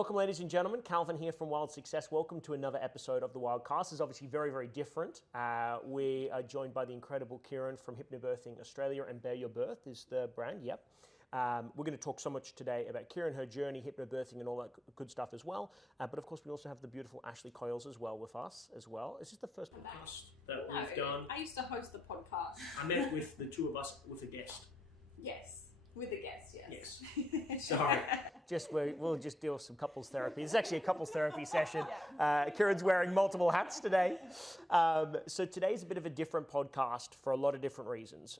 Welcome, ladies and gentlemen. Calvin here from Wild Success. Welcome to another episode of the Wildcast. It's obviously very, very different. We are joined by the incredible Kirryn from Hypnobirthing Australia, and Bear Your Birth is the brand, yep. We're going to talk so much today about Kirryn, her journey, hypnobirthing, and all that good stuff as well. But of course, we also have the beautiful Ashley Coyles as well with us as well. Is this the first podcast that we've done? I used to host the podcast. I met with the two of us with a guest. Yes. With a guest, yes. Yes. Sorry. We'll just do some couples therapy. It's actually a couples therapy session. Kirryn's wearing multiple hats today. So today's a bit of a different podcast for a lot of different reasons.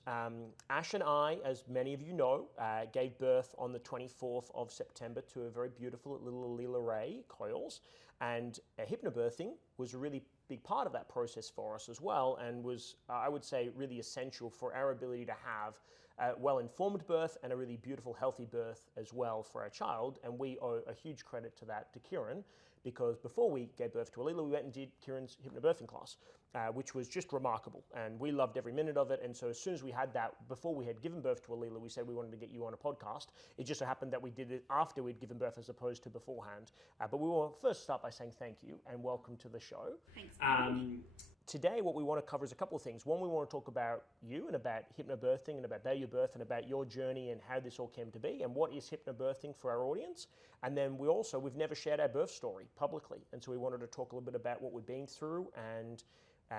Ash and I, as many of you know, gave birth on the 24th of September to a very beautiful little Leela Ray, Coyles. And hypnobirthing was a really big part of that process for us as well, and was, I would say, really essential for our ability to have a well-informed birth and a really beautiful, healthy birth as well for our child. And we owe a huge credit to that to Kirryn, because before we gave birth to Alila, we went and did Kirryn's hypnobirthing class, which was just remarkable. And we loved every minute of it. And so as soon as we had that, before we had given birth to Alila, we said we wanted to get you on a podcast. It just so happened that we did it after we'd given birth as opposed to beforehand. But we will first start by saying thank you and welcome to the show. Thanks. Today, what we want to cover is a couple of things. One, we want to talk about you and about hypnobirthing and about Bear Your Birth and about your journey and how this all came to be and what is hypnobirthing for our audience. And then we've never shared our birth story publicly. And so we wanted to talk a little bit about what we've been through and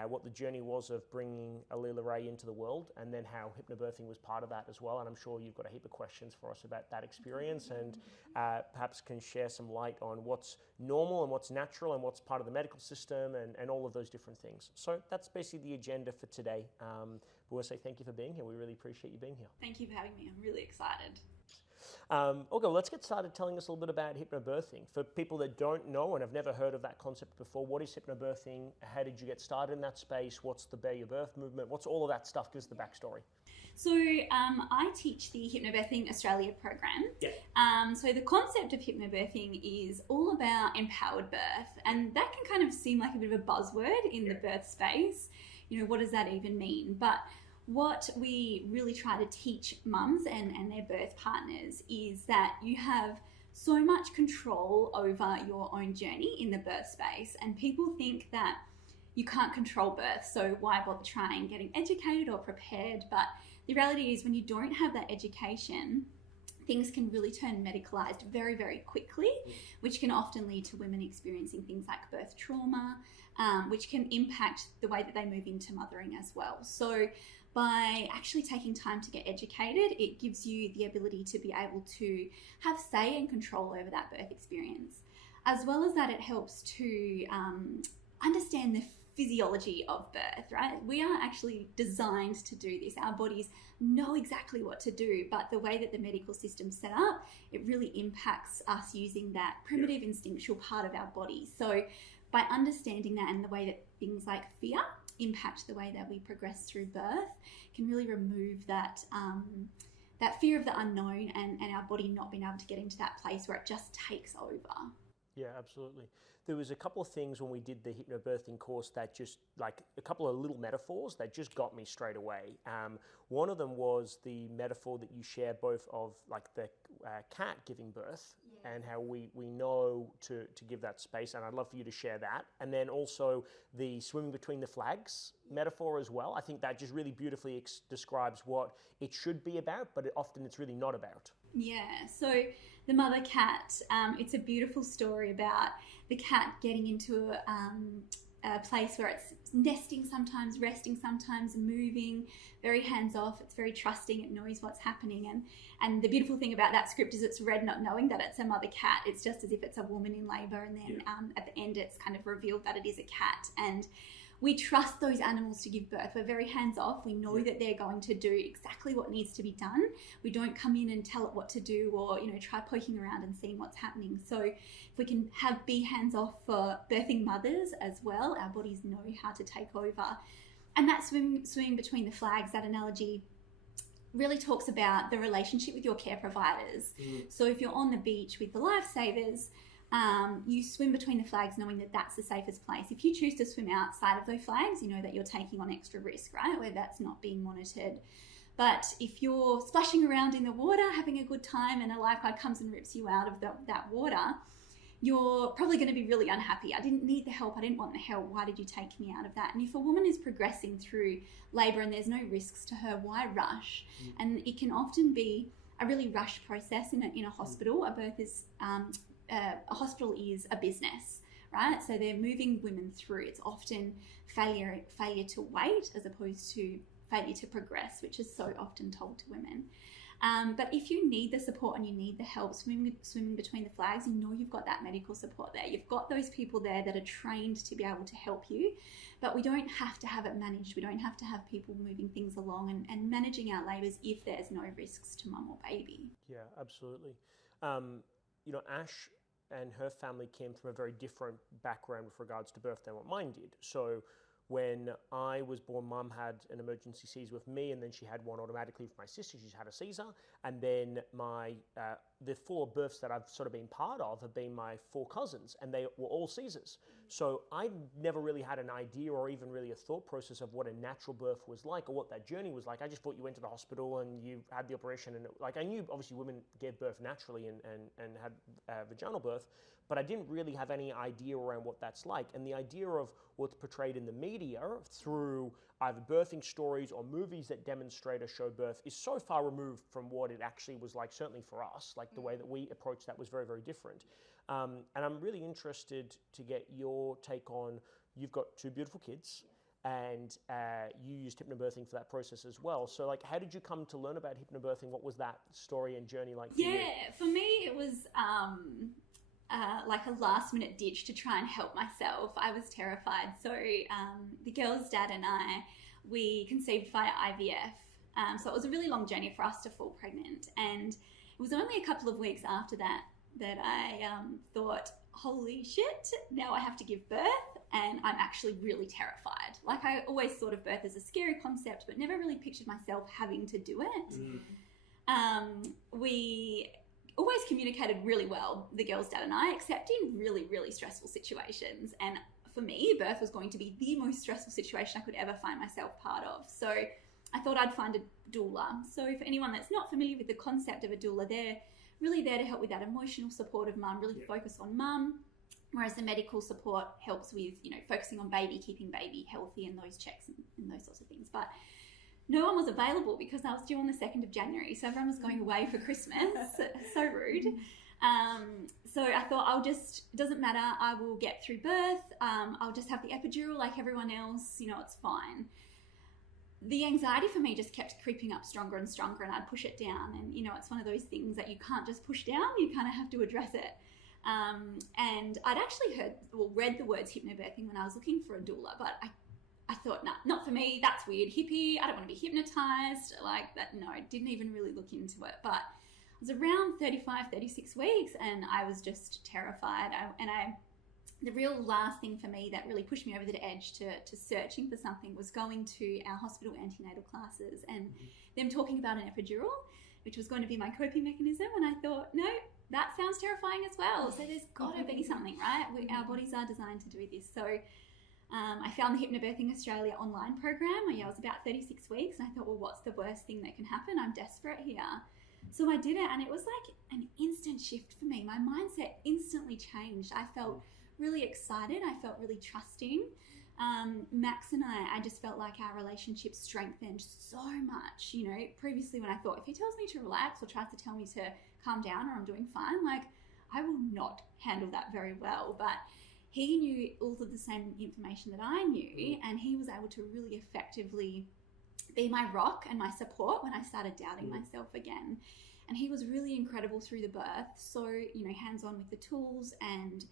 what the journey was of bringing Alila Ray into the world, and then how hypnobirthing was part of that as well. And I'm sure you've got a heap of questions for us about that experience, and perhaps can share some light on what's normal and what's natural and what's part of the medical system and all of those different things. So that's basically the agenda for today. We want to say thank you for being here. We really appreciate you being here. Thank you for having me. I'm really excited. Okay, let's get started telling us a little bit about hypnobirthing. For people that don't know and have never heard of that concept before, what is hypnobirthing? How did you get started in that space? What's the Bear Your Birth movement? What's all of that stuff? Give us the backstory. So I teach the Hypnobirthing Australia program. Yeah. So the concept of hypnobirthing is all about empowered birth, and that can kind of seem like a bit of a buzzword in the birth space. You know, what does that even mean? But what we really try to teach mums and their birth partners is that you have so much control over your own journey in the birth space, and people think that you can't control birth, so why bother trying getting educated or prepared? But the reality is, when you don't have that education, things can really turn medicalized very, very quickly, which can often lead to women experiencing things like birth trauma, which can impact the way that they move into mothering as well. So by actually taking time to get educated, it gives you the ability to be able to have say and control over that birth experience. As well as that, it helps to understand the physiology of birth, right? We are actually designed to do this. Our bodies know exactly what to do, but the way that the medical system's set up, it really impacts us using that primitive instinctual part of our body. So by understanding that, and the way that things like fear impact the way that we progress through birth, can really remove that that fear of the unknown and our body not being able to get into that place where it just takes over. Yeah, absolutely. There was a couple of things when we did the hypnobirthing course that just, like a couple of little metaphors that just got me straight away. One of them was the metaphor that you share both of like the cat giving birth and how we know to give that space, and I'd love for you to share that. And then also the swimming between the flags metaphor as well. I think that just really beautifully describes what it should be about, but often it's really not about. Yeah, so the mother cat, it's a beautiful story about the cat getting into a place where it's nesting sometimes, resting sometimes, moving, very hands-off. It's very trusting. It knows what's happening. And the beautiful thing about that script is it's read not knowing that it's a mother cat. It's just as if it's a woman in labour, and then at the end it's kind of revealed that it is a cat. And we trust those animals to give birth. We're very hands-off. We know that they're going to do exactly what needs to be done. We don't come in and tell it what to do, or try poking around and seeing what's happening. So if we can be hands-off for birthing mothers as well, our bodies know how to take over. And that swimming between the flags, that analogy really talks about the relationship with your care providers. So if you're on the beach with the lifesavers, you swim between the flags knowing that that's the safest place. If you choose to swim outside of those flags, you know that you're taking on extra risk, right? Where that's not being monitored. But if you're splashing around in the water, having a good time, and a lifeguard comes and rips you out of that water, you're probably going to be really unhappy. I didn't need the help. I didn't want the help. Why did you take me out of that? And if a woman is progressing through labour and there's no risks to her, why rush? And it can often be a really rushed process in a hospital. A birth is, a hospital is a business, right? So they're moving women through. It's often failure to wait as opposed to failure to progress, which is so often told to women. But if you need the support and you need the help swimming between the flags, you know you've got that medical support there. You've got those people there that are trained to be able to help you, but we don't have to have it managed. We don't have to have people moving things along and managing our labours if there's no risks to mum or baby. Yeah, absolutely. Ash and her family came from a very different background with regards to birth than what mine did. So when I was born, Mum had an emergency Caesar with me, and then she had one automatically with my sister. She's had a Caesar, and then the 4 births that I've sort of been part of have been my 4 cousins, and they were all Caesars. So I never really had an idea or even really a thought process of what a natural birth was like or what that journey was like. I just thought you went to the hospital and you had the operation, and I knew obviously women gave birth naturally and had vaginal birth, but I didn't really have any idea around what that's like. And the idea of what's portrayed in the media through either birthing stories or movies that demonstrate or show birth is so far removed from what it actually was like, certainly for us. Like the way that we approached that was very, very different. And I'm really interested to get your take on, you've got 2 beautiful kids, and you used hypnobirthing for that process as well. So like, how did you come to learn about hypnobirthing? What was that story and journey like for you? Yeah, for me it was like a last minute ditch to try and help myself. I was terrified. So the girls' dad and I, we conceived via IVF. So it was a really long journey for us to fall pregnant. And it was only a couple of weeks after that I thought, holy shit, now I have to give birth, and I'm actually really terrified. Like, I always thought of birth as a scary concept, but never really pictured myself having to do it. We always communicated really well, the girls' dad and I, except in really, really stressful situations. And for me, birth was going to be the most stressful situation I could ever find myself part of. So I thought I'd find a doula. So for anyone that's not familiar with the concept of a doula, they're really there to help with that emotional support of mum, really focus on mum, whereas the medical support helps with, focusing on baby, keeping baby healthy and those checks and those sorts of things. But no one was available because I was due on the 2nd of January. So everyone was going away for Christmas. So rude. So I thought it doesn't matter. I will get through birth. I'll just have the epidural like everyone else. It's fine. The anxiety for me just kept creeping up stronger and stronger, and I'd push it down. And, it's one of those things that you can't just push down. You kind of have to address it. And I'd actually read the words hypnobirthing when I was looking for a doula, but I thought, nah, not for me. That's weird. Hippie. I don't want to be hypnotized like that. No, I didn't even really look into it. But it was around 35, 36 weeks, and I was just terrified. The real last thing for me that really pushed me over the edge to searching for something was going to our hospital antenatal classes and them talking about an epidural, which was going to be my coping mechanism. And I thought, no, that sounds terrifying as well. So there's got to be something, right? Our bodies are designed to do this. So I found the Hypnobirthing Australia online program. I was about 36 weeks, and I thought, well, what's the worst thing that can happen? I'm desperate here. So I did it, and it was like an instant shift for me. My mindset instantly changed. I felt really excited. I felt really trusting. Max and I just felt like our relationship strengthened so much. Previously when I thought, if he tells me to relax or tries to tell me to calm down or I'm doing fine, like, I will not handle that very well. But he knew all of the same information that I knew, and he was able to really effectively be my rock and my support when I started doubting myself again. And he was really incredible through the birth. So, hands-on with the tools and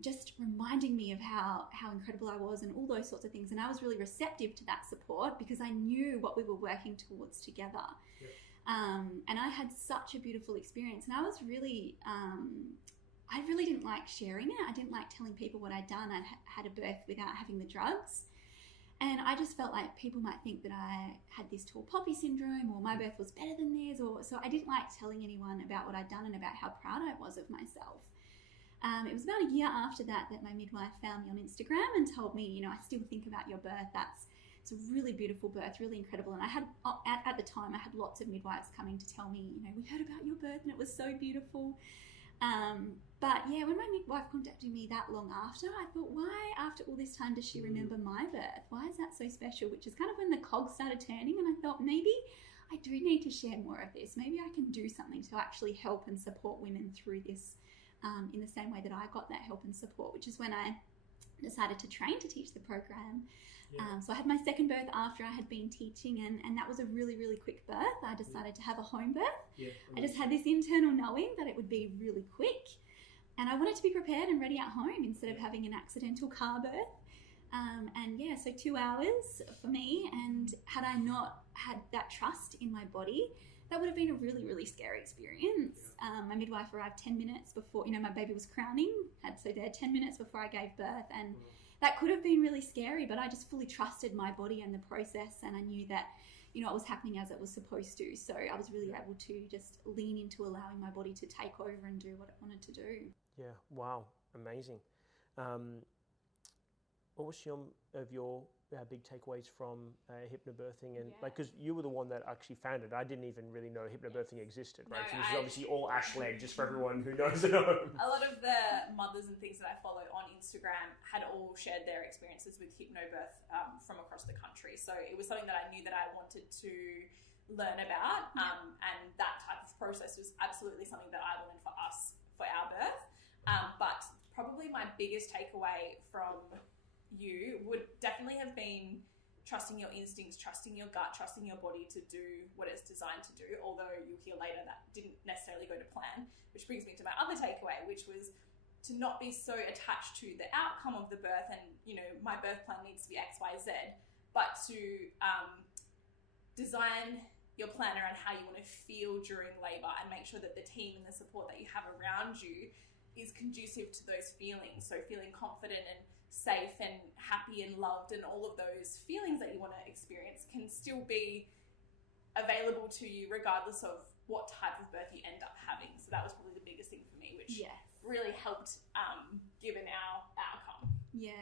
just reminding me of how incredible I was and all those sorts of things. And I was really receptive to that support because I knew what we were working towards together. Yep. And I had such a beautiful experience. And I was really, I really didn't like sharing it. I didn't like telling people what I'd done. I'd had a birth without having the drugs. And I just felt like people might think that I had this tall poppy syndrome or my birth was better than theirs. So I didn't like telling anyone about what I'd done and about how proud I was of myself. It was about a year after that my midwife found me on Instagram and told me, I still think about your birth. It's a really beautiful birth, really incredible. And I had, at the time, I had lots of midwives coming to tell me, we heard about your birth and it was so beautiful. But yeah, when my midwife contacted me that long after, I thought, why after all this time does she remember my birth? Why is that so special? Which is kind of when the cogs started turning, and I thought maybe I do need to share more of this. Maybe I can do something to actually help and support women through this in the same way that I got that help and support, which is when I decided to train to teach the program. So I had my second birth after I had been teaching, and that was a really, really quick birth. I decided to have a home birth. I just had this internal knowing that it would be really quick, and I wanted to be prepared and ready at home instead of having an accidental car birth. So 2 hours for me, and had I not had that trust in my body, that would have been a really, really scary experience. My midwife arrived 10 minutes before, my baby was crowning, so there 10 minutes before I gave birth, and that could have been really scary, but I just fully trusted my body and the process, and I knew that, it was happening as it was supposed to. So I was really able to just lean into allowing my body to take over and do what it wanted to do. Yeah, wow, amazing. What was some of your big takeaways from hypnobirthing? And because you were the one that actually found it, I didn't even really know hypnobirthing existed, right? So this is obviously all Ash-led, just for everyone who knows at home. A lot of the mothers and things that I followed on Instagram had all shared their experiences with hypnobirth from across the country. So it was something that I knew that I wanted to learn about, and that type of process was absolutely something that I wanted for us, for our birth. But probably my biggest takeaway from you would definitely have been trusting your instincts, trusting your gut, trusting your body to do what it's designed to do, although you'll hear later that didn't necessarily go to plan, which brings me to my other takeaway, which was to not be so attached to the outcome of the birth and, my birth plan needs to be X, Y, Z, but to design your planner and how you want to feel during labour and make sure that the team and the support that you have around you is conducive to those feelings. So feeling confident and safe and happy and loved and all of those feelings that you want to experience can still be available to you regardless of what type of birth you end up having. So that was probably the biggest thing for me, which really helped given our outcome. Yeah,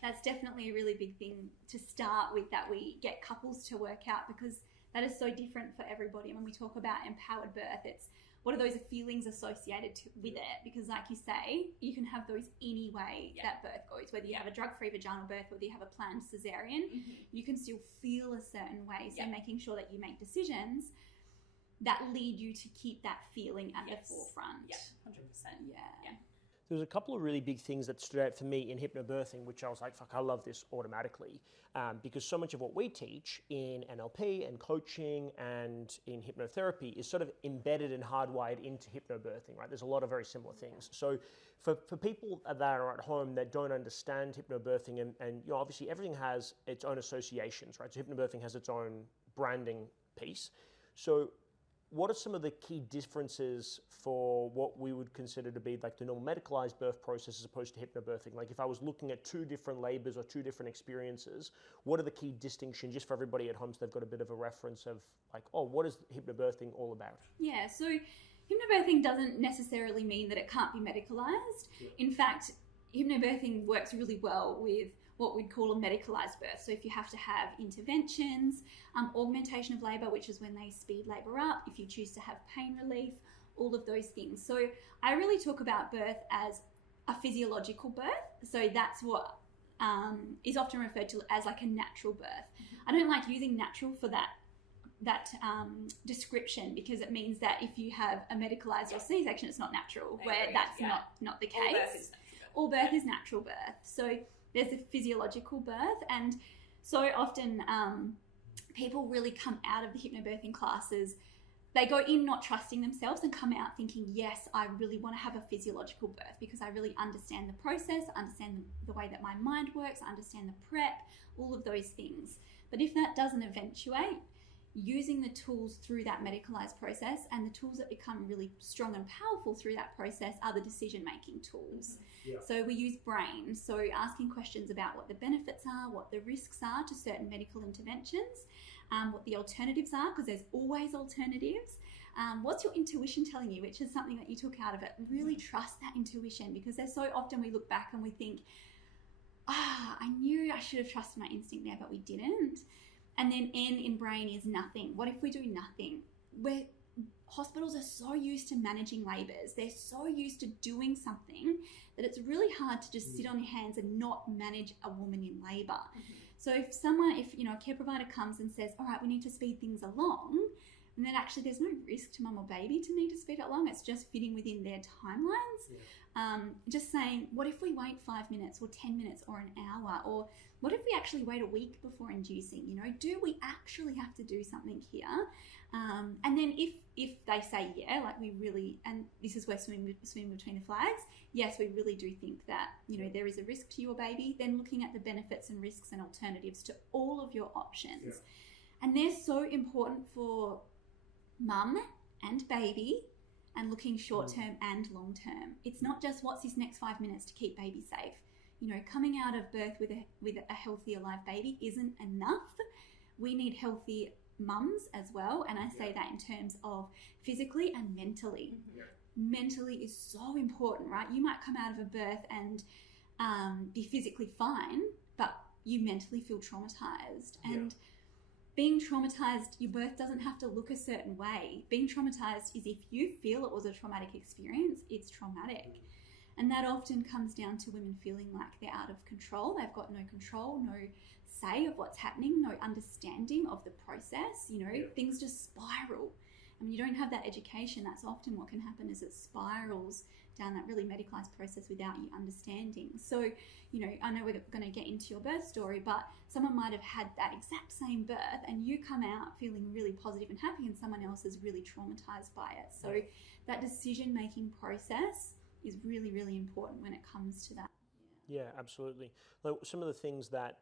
that's definitely a really big thing to start with, that we get couples to work out, because that is so different for everybody. And when we talk about empowered birth, it's what are those feelings associated with it? Because like you say, you can have those any way that birth goes, whether you have a drug-free vaginal birth, whether you have a planned cesarean, you can still feel a certain way. So making sure that you make decisions that lead you to keep that feeling at the forefront. Yeah, 100%. Yeah. There was a couple of really big things that stood out for me in hypnobirthing, which I was like, fuck, I love this automatically. Because so much of what we teach in NLP and coaching and in hypnotherapy is sort of embedded and hardwired into hypnobirthing, right? There's a lot of very similar things. So for people that are at home that don't understand hypnobirthing, and obviously everything has its own associations, right? So hypnobirthing has its own branding piece. So what are some of the key differences for what we would consider to be like the normal medicalized birth process as opposed to hypnobirthing? Like if I was looking at two different labors or two different experiences, what are the key distinctions just for everybody at home so they've got a bit of a reference of like, oh, what is hypnobirthing all about? Yeah, so hypnobirthing doesn't necessarily mean that it can't be medicalized. In fact, hypnobirthing works really well with what we'd call a medicalized birth. So if you have to have interventions, augmentation of labour, which is when they speed labour up, if you choose to have pain relief, all of those things. So I really talk about birth as a physiological birth. So that's what is often referred to as like a natural birth. I don't like using natural for that description, because it means that if you have a medicalized or C-section, it's not natural, where that's not the case. All birth is natural birth. So there's a physiological birth, and so often people really come out of the hypnobirthing classes, they go in not trusting themselves and come out thinking, yes, I really want to have a physiological birth because I really understand the process, understand the way that my mind works, understand the prep, all of those things. But if that doesn't eventuate, using the tools through that medicalized process, and the tools that become really strong and powerful through that process are the decision-making tools. So we use brain, so asking questions about what the benefits are, what the risks are to certain medical interventions, what the alternatives are, because there's always alternatives. What's your intuition telling you, which is something that you took out of it. Really trust that intuition, because there's so often we look back and we think, I knew I should have trusted my instinct there, but we didn't. And then N in brain is nothing. What if we do nothing? hospitals are so used to managing labours. They're so used to doing something that it's really hard to just sit on your hands and not manage a woman in labour. So if a care provider comes and says, all right, we need to speed things along, and then actually there's no risk to mum or baby to need to speed it along, it's just fitting within their timelines. Just saying, what if we wait 5 minutes or 10 minutes or an hour? Or what if we actually wait a week before inducing? Do we actually have to do something here? And then if they say, yeah, like we really, and this is where swimming between the flags, yes, we really do think that, there is a risk to your baby, then looking at the benefits and risks and alternatives to all of your options. Yeah. And they're so important for mum and baby, and looking short-term and long-term. It's not just what's this next 5 minutes to keep baby safe. Coming out of birth with a healthy, alive baby isn't enough. We need healthy mums as well, and I say that in terms of physically and mentally. Mentally is so important, right? You might come out of a birth and be physically fine, but you mentally feel traumatized. And being traumatized, your birth doesn't have to look a certain way. Being traumatized is if you feel it was a traumatic experience, it's traumatic. And that often comes down to women feeling like they're out of control. They've got no control, no say of what's happening, no understanding of the process. Things just spiral. You don't have that education. That's often what can happen, is it spirals down that really medicalized process without you understanding. So, I know we're going to get into your birth story, but someone might have had that exact same birth and you come out feeling really positive and happy, and someone else is really traumatized by it. So that decision-making process is really, really important when it comes to that. Yeah, absolutely. Like some of the things that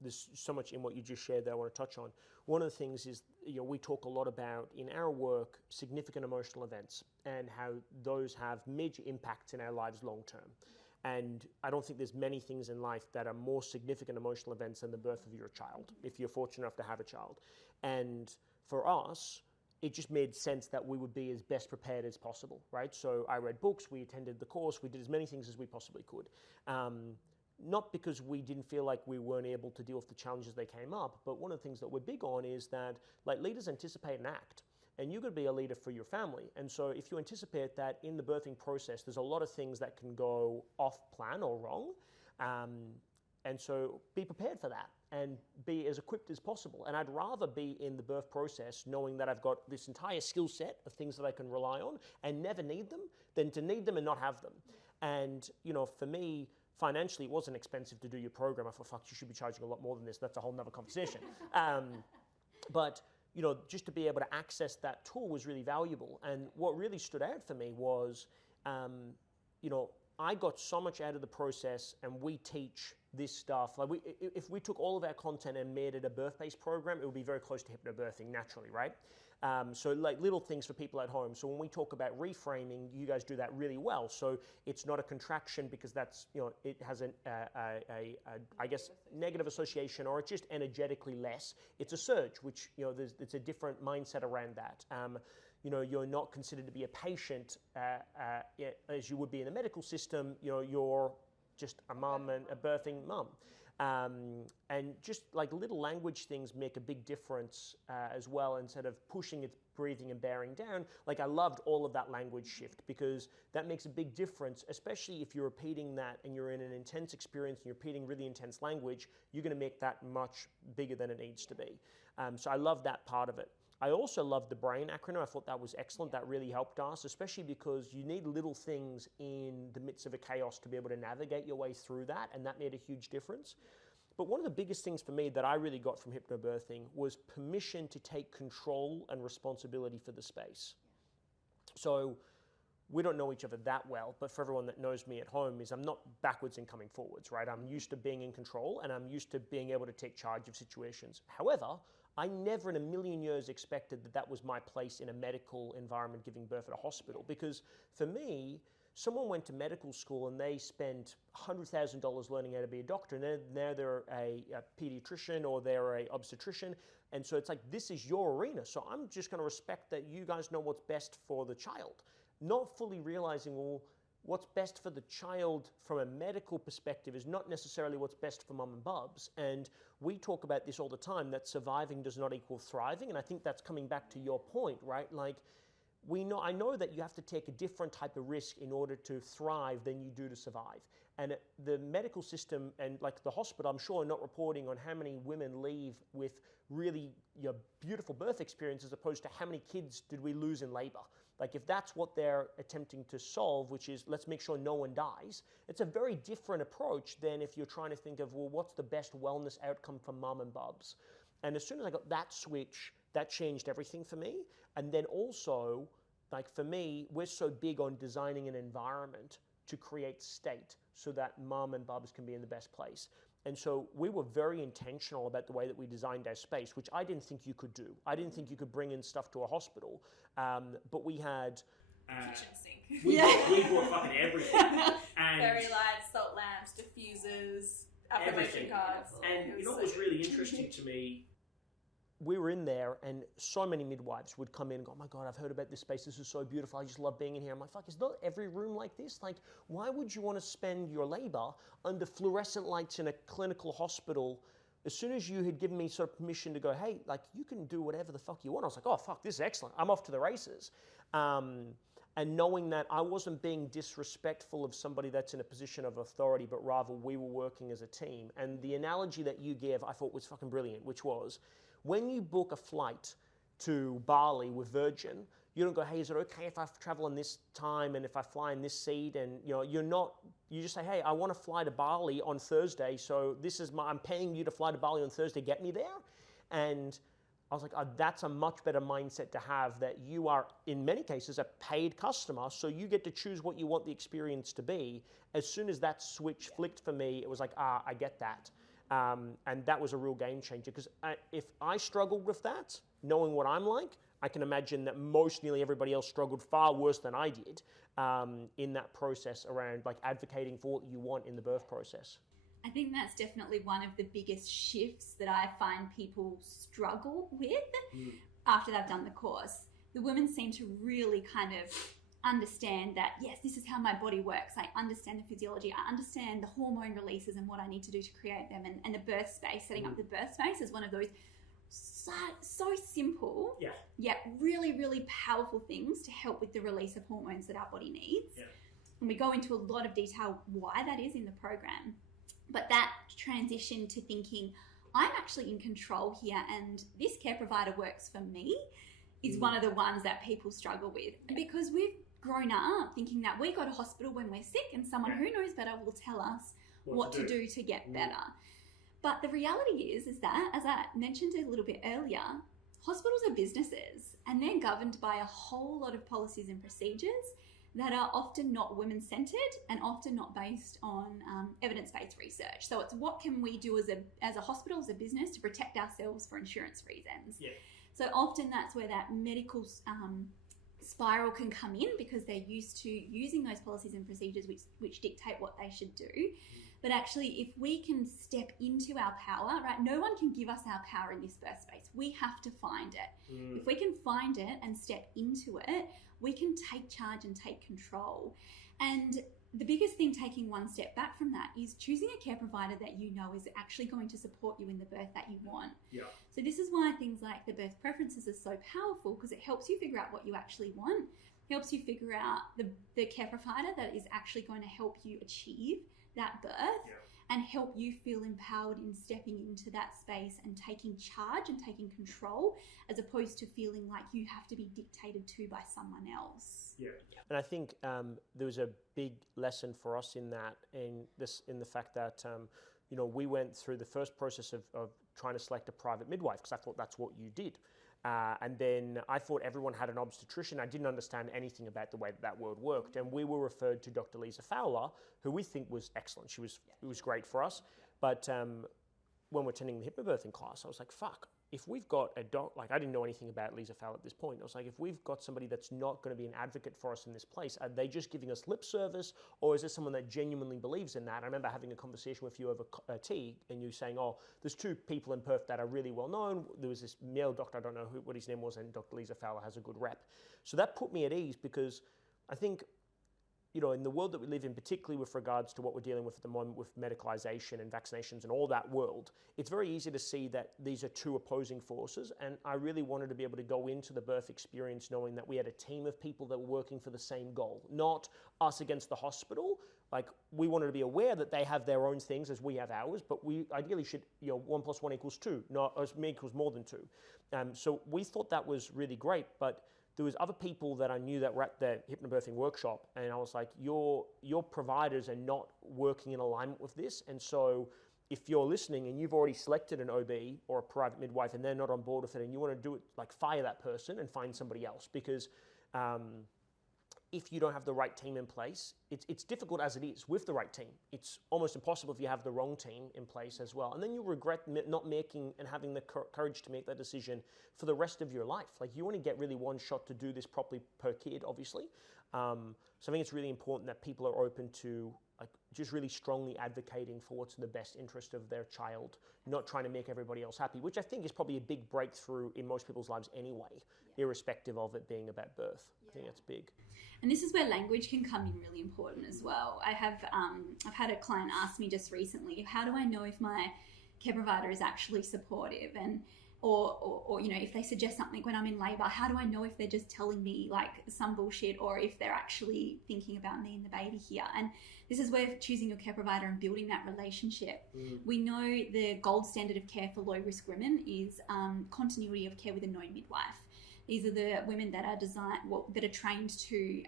there's so much in what you just shared that I want to touch on. One of the things is, we talk a lot about in our work significant emotional events and how those have major impacts in our lives long term. And I don't think there's many things in life that are more significant emotional events than the birth of your child, if you're fortunate enough to have a child. And for us, it just made sense that we would be as best prepared as possible, right? So I read books, we attended the course, we did as many things as we possibly could. Not because we didn't feel like we weren't able to deal with the challenges that came up, but one of the things that we're big on is that leaders anticipate and act. And you're going to be a leader for your family. And so if you anticipate that in the birthing process, there's a lot of things that can go off plan or wrong. And so be prepared for that and be as equipped as possible. And I'd rather be in the birth process knowing that I've got this entire skill set of things that I can rely on and never need them than to need them and not have them. And, for me, financially, it wasn't expensive to do your program. I thought, fuck, you should be charging a lot more than this. That's a whole nother conversation. But just to be able to access that tool was really valuable. And what really stood out for me was, I got so much out of the process, and we teach this stuff. If we took all of our content and made it a birth-based program, it would be very close to hypnobirthing naturally, right? So little things for people at home. So when we talk about reframing, you guys do that really well. So it's not a contraction because that's, it has I guess, negative association, or it's just energetically less. It's a surge, which, it's a different mindset around that. You're not considered to be a patient as you would be in the medical system. You're just a mum and a birthing mum. And just little language things make a big difference as well. Instead of pushing it, breathing and bearing down, I loved all of that language shift, because that makes a big difference, especially if you're repeating that and you're in an intense experience and you're repeating really intense language, you're going to make that much bigger than it needs to be. So I love that part of it. I also loved the BRAIN acronym. I thought that was excellent. That really helped us, especially because you need little things in the midst of a chaos to be able to navigate your way through that, and that made a huge difference. But one of the biggest things for me that I really got from hypnobirthing was permission to take control and responsibility for the space. So we don't know each other that well, but for everyone that knows me at home, I'm not backwards and coming forwards, right? I'm used to being in control, and I'm used to being able to take charge of situations. However, I never in a million years expected that was my place in a medical environment giving birth at a hospital, because for me, someone went to medical school and they spent $100,000 learning how to be a doctor, and now they're a pediatrician or they're an obstetrician. And so it's this is your arena. So I'm just going to respect that you guys know what's best for the child. Not fully realizing, well, what's best for the child from a medical perspective is not necessarily what's best for Mum and Bubs. And we talk about this all the time, that surviving does not equal thriving. And I think that's coming back to your point, right? Like, I know that you have to take a different type of risk in order to thrive than you do to survive. And the medical system and like the hospital, I'm sure, are not reporting on how many women leave with really beautiful birth experience as opposed to how many kids did we lose in labor. Like, if that's what they're attempting to solve, which is let's make sure no one dies, it's a very different approach than if you're trying to think of, well, what's the best wellness outcome for Mum and Bubs? And as soon as I got that switch, that changed everything for me. And then also, like for me, we're so big on designing an environment to create state so that Mum and Bubs can be in the best place. And so we were very intentional about the way that we designed our space, which I didn't think you could do. I didn't think you could bring in stuff to a hospital, but we had... kitchen sink. We brought fucking everything. And fairy lights, salt lamps, diffusers, affirmation cards. And you know what was really interesting to me? We were in there and so many midwives would come in and go, oh my God, I've heard about this space. This is so beautiful. I just love being in here. I'm like, fuck, is not every room like this? Like, why would you want to spend your labor under fluorescent lights in a clinical hospital? As soon as you had given me sort of permission to go, hey, like, you can do whatever the fuck you want. I was like, oh, fuck, this is excellent. I'm off to the races. And knowing that I wasn't being disrespectful of somebody that's in a position of authority, but rather we were working as a team. And the analogy that you gave, I thought was fucking brilliant, which was, when you book a flight to Bali with Virgin, you don't go, hey, is it okay if I travel in this time and if I fly in this seat? And you just say, hey, I want to fly to Bali on Thursday, so I'm paying you to fly to Bali on Thursday, get me there. And I was like, oh, that's a much better mindset to have, that you are, in many cases, a paid customer, so you get to choose what you want the experience to be. As soon as that switch flicked for me, it was like, I get that. And that was a real game changer, because if I struggled with that, knowing what I'm like, I can imagine that nearly everybody else struggled far worse than I did in that process around like advocating for what you want in the birth process. I think that's definitely one of the biggest shifts that I find people struggle with after they've done the course. The women seem to really kind of understand that, yes, this is how my body works. I understand the physiology. I understand the hormone releases and what I need to do to create them. And the birth space, setting up the birth space is one of those so simple, yet really, really powerful things to help with the release of hormones that our body needs. Yeah. And we go into a lot of detail why that is in the program. But that transition to thinking, I'm actually in control here and this care provider works for me is one of the ones that people struggle with. Because we've grown up thinking that we go to hospital when we're sick and someone who knows better will tell us what to do to get better. But the reality is that, as I mentioned a little bit earlier, hospitals are businesses and they're governed by a whole lot of policies and procedures that are often not women-centered and often not based on evidence-based research. So it's what can we do as a hospital, as a business, to protect ourselves for insurance reasons. Yeah. So often that's where that medical spiral can come in, because they're used to using those policies and procedures which dictate what they should do. But actually, if we can step into our power, right? No one can give us our power in this birth space. We have to find it. If we can find it and step into it, we can take charge and take control. And the biggest thing, taking one step back from that, is choosing a care provider that you know is actually going to support you in the birth that you want. Yeah. So this is why things like the birth preferences are so powerful, because it helps you figure out what you actually want, helps you figure out the care provider that is actually going to help you achieve that birth, and help you feel empowered in stepping into that space and taking charge and taking control, as opposed to feeling like you have to be dictated to by someone else. Yeah. And I think there was a big lesson for us in that, in the fact that we went through the first process of trying to select a private midwife, because I thought that's what you did. And then I thought everyone had an obstetrician. I didn't understand anything about the way that world worked. And we were referred to Dr. Lisa Fowler, who we think was excellent. It was great for us. But when we're attending the hypnobirthing class, I was like, fuck, if we've got I didn't know anything about Lisa Fowler at this point. I was like, if we've got somebody that's not going to be an advocate for us in this place, are they just giving us lip service, or is this someone that genuinely believes in that? I remember having a conversation with you over tea, and you saying, oh, there's two people in Perth that are really well known. There was this male doctor, I don't know what his name was, and Dr. Lisa Fowler has a good rep. So that put me at ease, because I think in the world that we live in, particularly with regards to what we're dealing with at the moment with medicalization and vaccinations and all that world, it's very easy to see that these are two opposing forces. And I really wanted to be able to go into the birth experience knowing that we had a team of people that were working for the same goal, not us against the hospital. Like, we wanted to be aware that they have their own things as we have ours, but we ideally should, 1 + 1 = 2, not equals more than 2. So we thought that was really great, but there was other people that I knew that were at the hypnobirthing workshop, and I was like, your providers are not working in alignment with this. And so if you're listening and you've already selected an OB or a private midwife and they're not on board with it and you want to do it, like, fire that person and find somebody else, because if you don't have the right team in place, it's difficult as it is with the right team. It's almost impossible if you have the wrong team in place as well. And then you regret not making and having the courage to make that decision for the rest of your life. Like, you only get really one shot to do this properly per kid, obviously. So I think it's really important that people are open to, like, just really strongly advocating for what's in the best interest of their child, not trying to make everybody else happy, which I think is probably a big breakthrough in most people's lives anyway, irrespective of it being about birth. I think that's big. And this is where language can come in really important as well. I've had a client ask me just recently, how do I know if my care provider is actually supportive? And or if they suggest something when I'm in labour, how do I know if they're just telling me like some bullshit or if they're actually thinking about me and the baby here? And this is where choosing your care provider and building that relationship. We know the gold standard of care for low risk women is continuity of care with a known midwife. These are the women that are trained to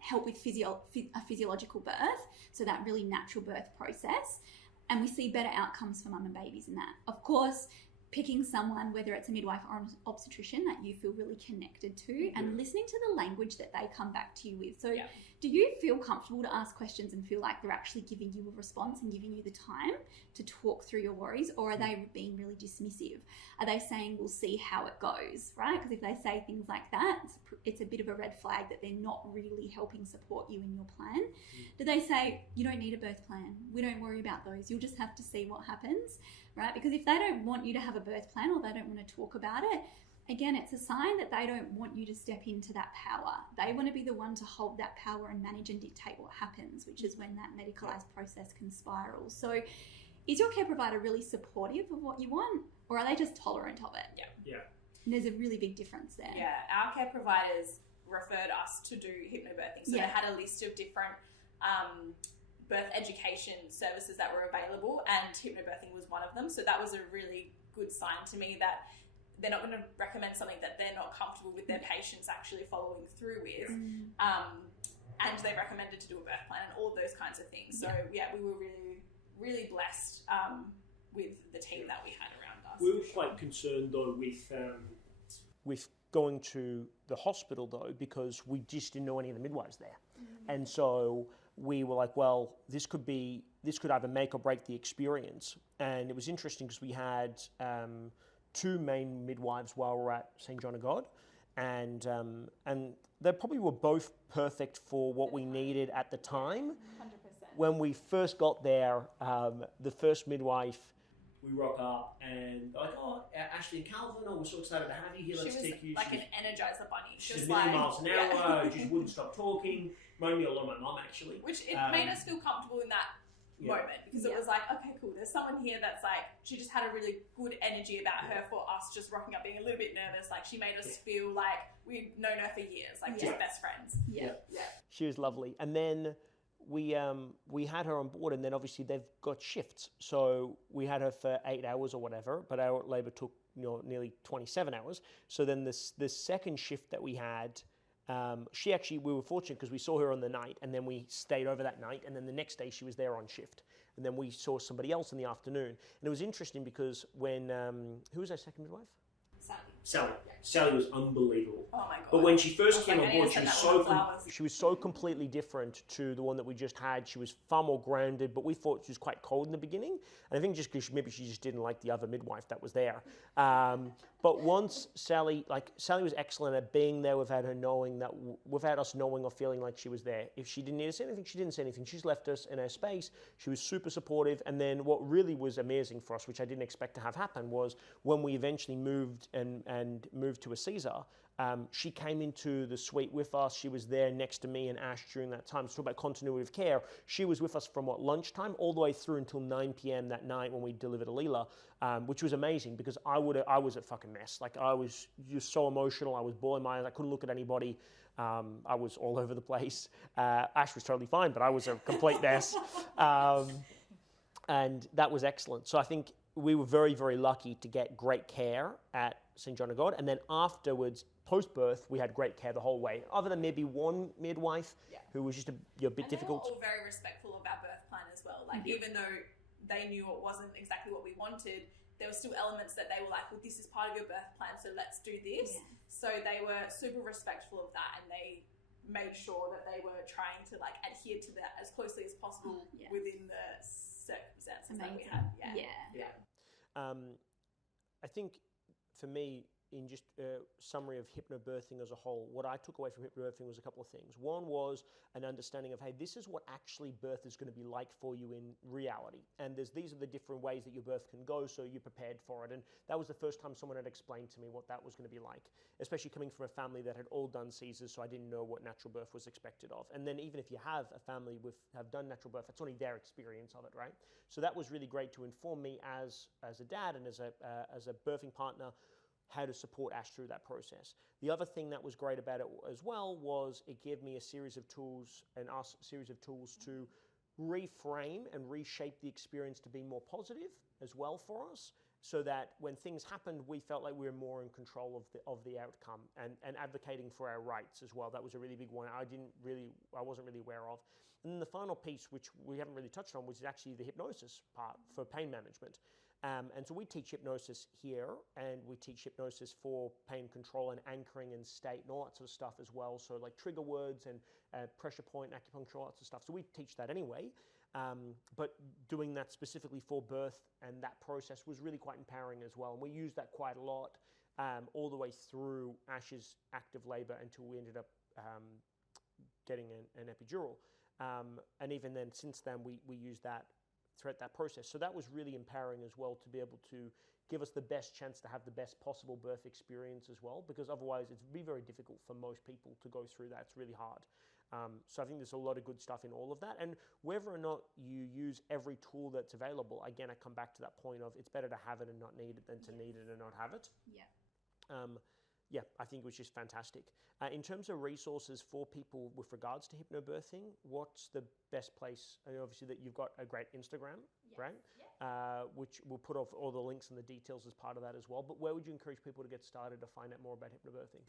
help with a physiological birth, so that really natural birth process. And we see better outcomes for mum and babies in that. Of course, picking someone, whether it's a midwife or an obstetrician, that you feel really connected to, and listening to the language that they come back to you with. So do you feel comfortable to ask questions and feel like they're actually giving you a response and giving you the time to talk through your worries? Or are they being really dismissive? Are they saying, we'll see how it goes, right? Because if they say things like that, it's a bit of a red flag that they're not really helping support you in your plan. Do they say, you don't need a birth plan, we don't worry about those, you'll just have to see what happens, right? Because if they don't want you to have a birth plan or they don't want to talk about it, again, it's a sign that they don't want you to step into that power. They want to be the one to hold that power and manage and dictate what happens, which is when that medicalised process can spiral. So is your care provider really supportive of what you want, or are they just tolerant of it? Yeah. And there's a really big difference there. Yeah, our care providers referred us to do hypnobirthing. So they had a list of different birth education services that were available, and hypnobirthing was one of them. So that was a really good sign to me that they're not going to recommend something that they're not comfortable with their patients actually following through with. And they recommended to do a birth plan and all of those kinds of things. So we were really, really blessed with the team that we had around us. We were quite concerned though with going to the hospital though, because we just didn't know any of the midwives there. And so we were like, well, this could either make or break the experience. And it was interesting because we had 2 main midwives while we were at St. John of God, and they probably were both perfect for what we needed at the time. 100%. When we first got there, the first midwife, we rock up and they're like, oh, Ashley and Calvin, we're so excited to have you here. Let's take you. She was like an Energizer bunny. She was a million miles an hour, just wouldn't stop talking. Reminded me a lot of my mum, actually. Which it made us feel comfortable in that moment, because it was like, okay, cool, there's someone here that's like, she just had a really good energy about her for us just rocking up being a little bit nervous. Like, she made us feel like we'd known her for years, like just best friends. She was lovely. And then we had her on board, and then obviously they've got shifts. So we had her for 8 hours or whatever, but our labour took nearly 27 hours. So then this second shift that we had, we were fortunate because we saw her on the night, and then we stayed over that night, and then the next day she was there on shift, and then we saw somebody else in the afternoon. And it was interesting because when who was our second midwife? Sally. Sally was unbelievable. Oh my God. But when she first came on board, she was so completely different to the one that we just had. She was far more grounded, but we thought she was quite cold in the beginning. And I think just because maybe she just didn't like the other midwife that was there. But once Sally was excellent at being there without her knowing that, without us knowing or feeling like she was there. If she didn't need to say anything, she didn't say anything. She just left us in her space. She was super supportive. And then what really was amazing for us, which I didn't expect to have happen, was when we eventually moved and moved to a Caesar, she came into the suite with us. She was there next to me and Ash during that time. So talk about continuity of care. She was with us from lunchtime all the way through until 9 p.m. that night when we delivered Alila, which was amazing because I was a fucking mess. Like I was just so emotional. I was bawling my eyes. I couldn't look at anybody. I was all over the place. Ash was totally fine, but I was a complete mess. And that was excellent. So I think we were very, very lucky to get great care at St. John of God. And then afterwards, post-birth, we had great care the whole way, other than maybe one midwife who was just a bit difficult. They were all very respectful of our birth plan as well. Like, even though they knew it wasn't exactly what we wanted, there were still elements that they were like, well, this is part of your birth plan, so let's do this. Yeah. So they were super respectful of that, and they made sure that they were trying to like adhere to that as closely as possible within the circumstances that we had. I think for me, in just a summary of hypnobirthing as a whole, what I took away from hypnobirthing was a couple of things. One was an understanding of, hey, this is what actually birth is going to be like for you in reality. And these are the different ways that your birth can go, so you're prepared for it. And that was the first time someone had explained to me what that was going to be like, especially coming from a family that had all done Caesars, so I didn't know what natural birth was expected of. And then even if you have a family have done natural birth, that's only their experience of it, right? So that was really great to inform me as a dad and as a birthing partner, how to support Ash through that process. The other thing that was great about it as well was it gave me a series of tools to reframe and reshape the experience to be more positive as well for us, so that when things happened, we felt like we were more in control of the outcome and advocating for our rights as well. That was a really big one I wasn't really aware of. And then the final piece, which we haven't really touched on, was actually the hypnosis part for pain management. And so we teach hypnosis here, and we teach hypnosis for pain control and anchoring and state and all that sort of stuff as well. So like trigger words and pressure point, acupuncture, all that sort of stuff. So we teach that anyway. But doing that specifically for birth and that process was really quite empowering as well. And we used that quite a lot all the way through Ash's active labor until we ended up getting an epidural. And even then, since then, we used that throughout that process. So that was really empowering as well, to be able to give us the best chance to have the best possible birth experience as well, because otherwise it's very difficult for most people to go through that. It's really hard. So I think there's a lot of good stuff in all of that. And whether or not you use every tool that's available, again, I come back to that point of it's better to have it and not need it than to need it and not have it. I think it was just fantastic. In terms of resources for people with regards to hypnobirthing, what's the best place? I mean, obviously that you've got a great Instagram, right? Which we'll put off all the links and the details as part of that as well. But where would you encourage people to get started to find out more about hypnobirthing?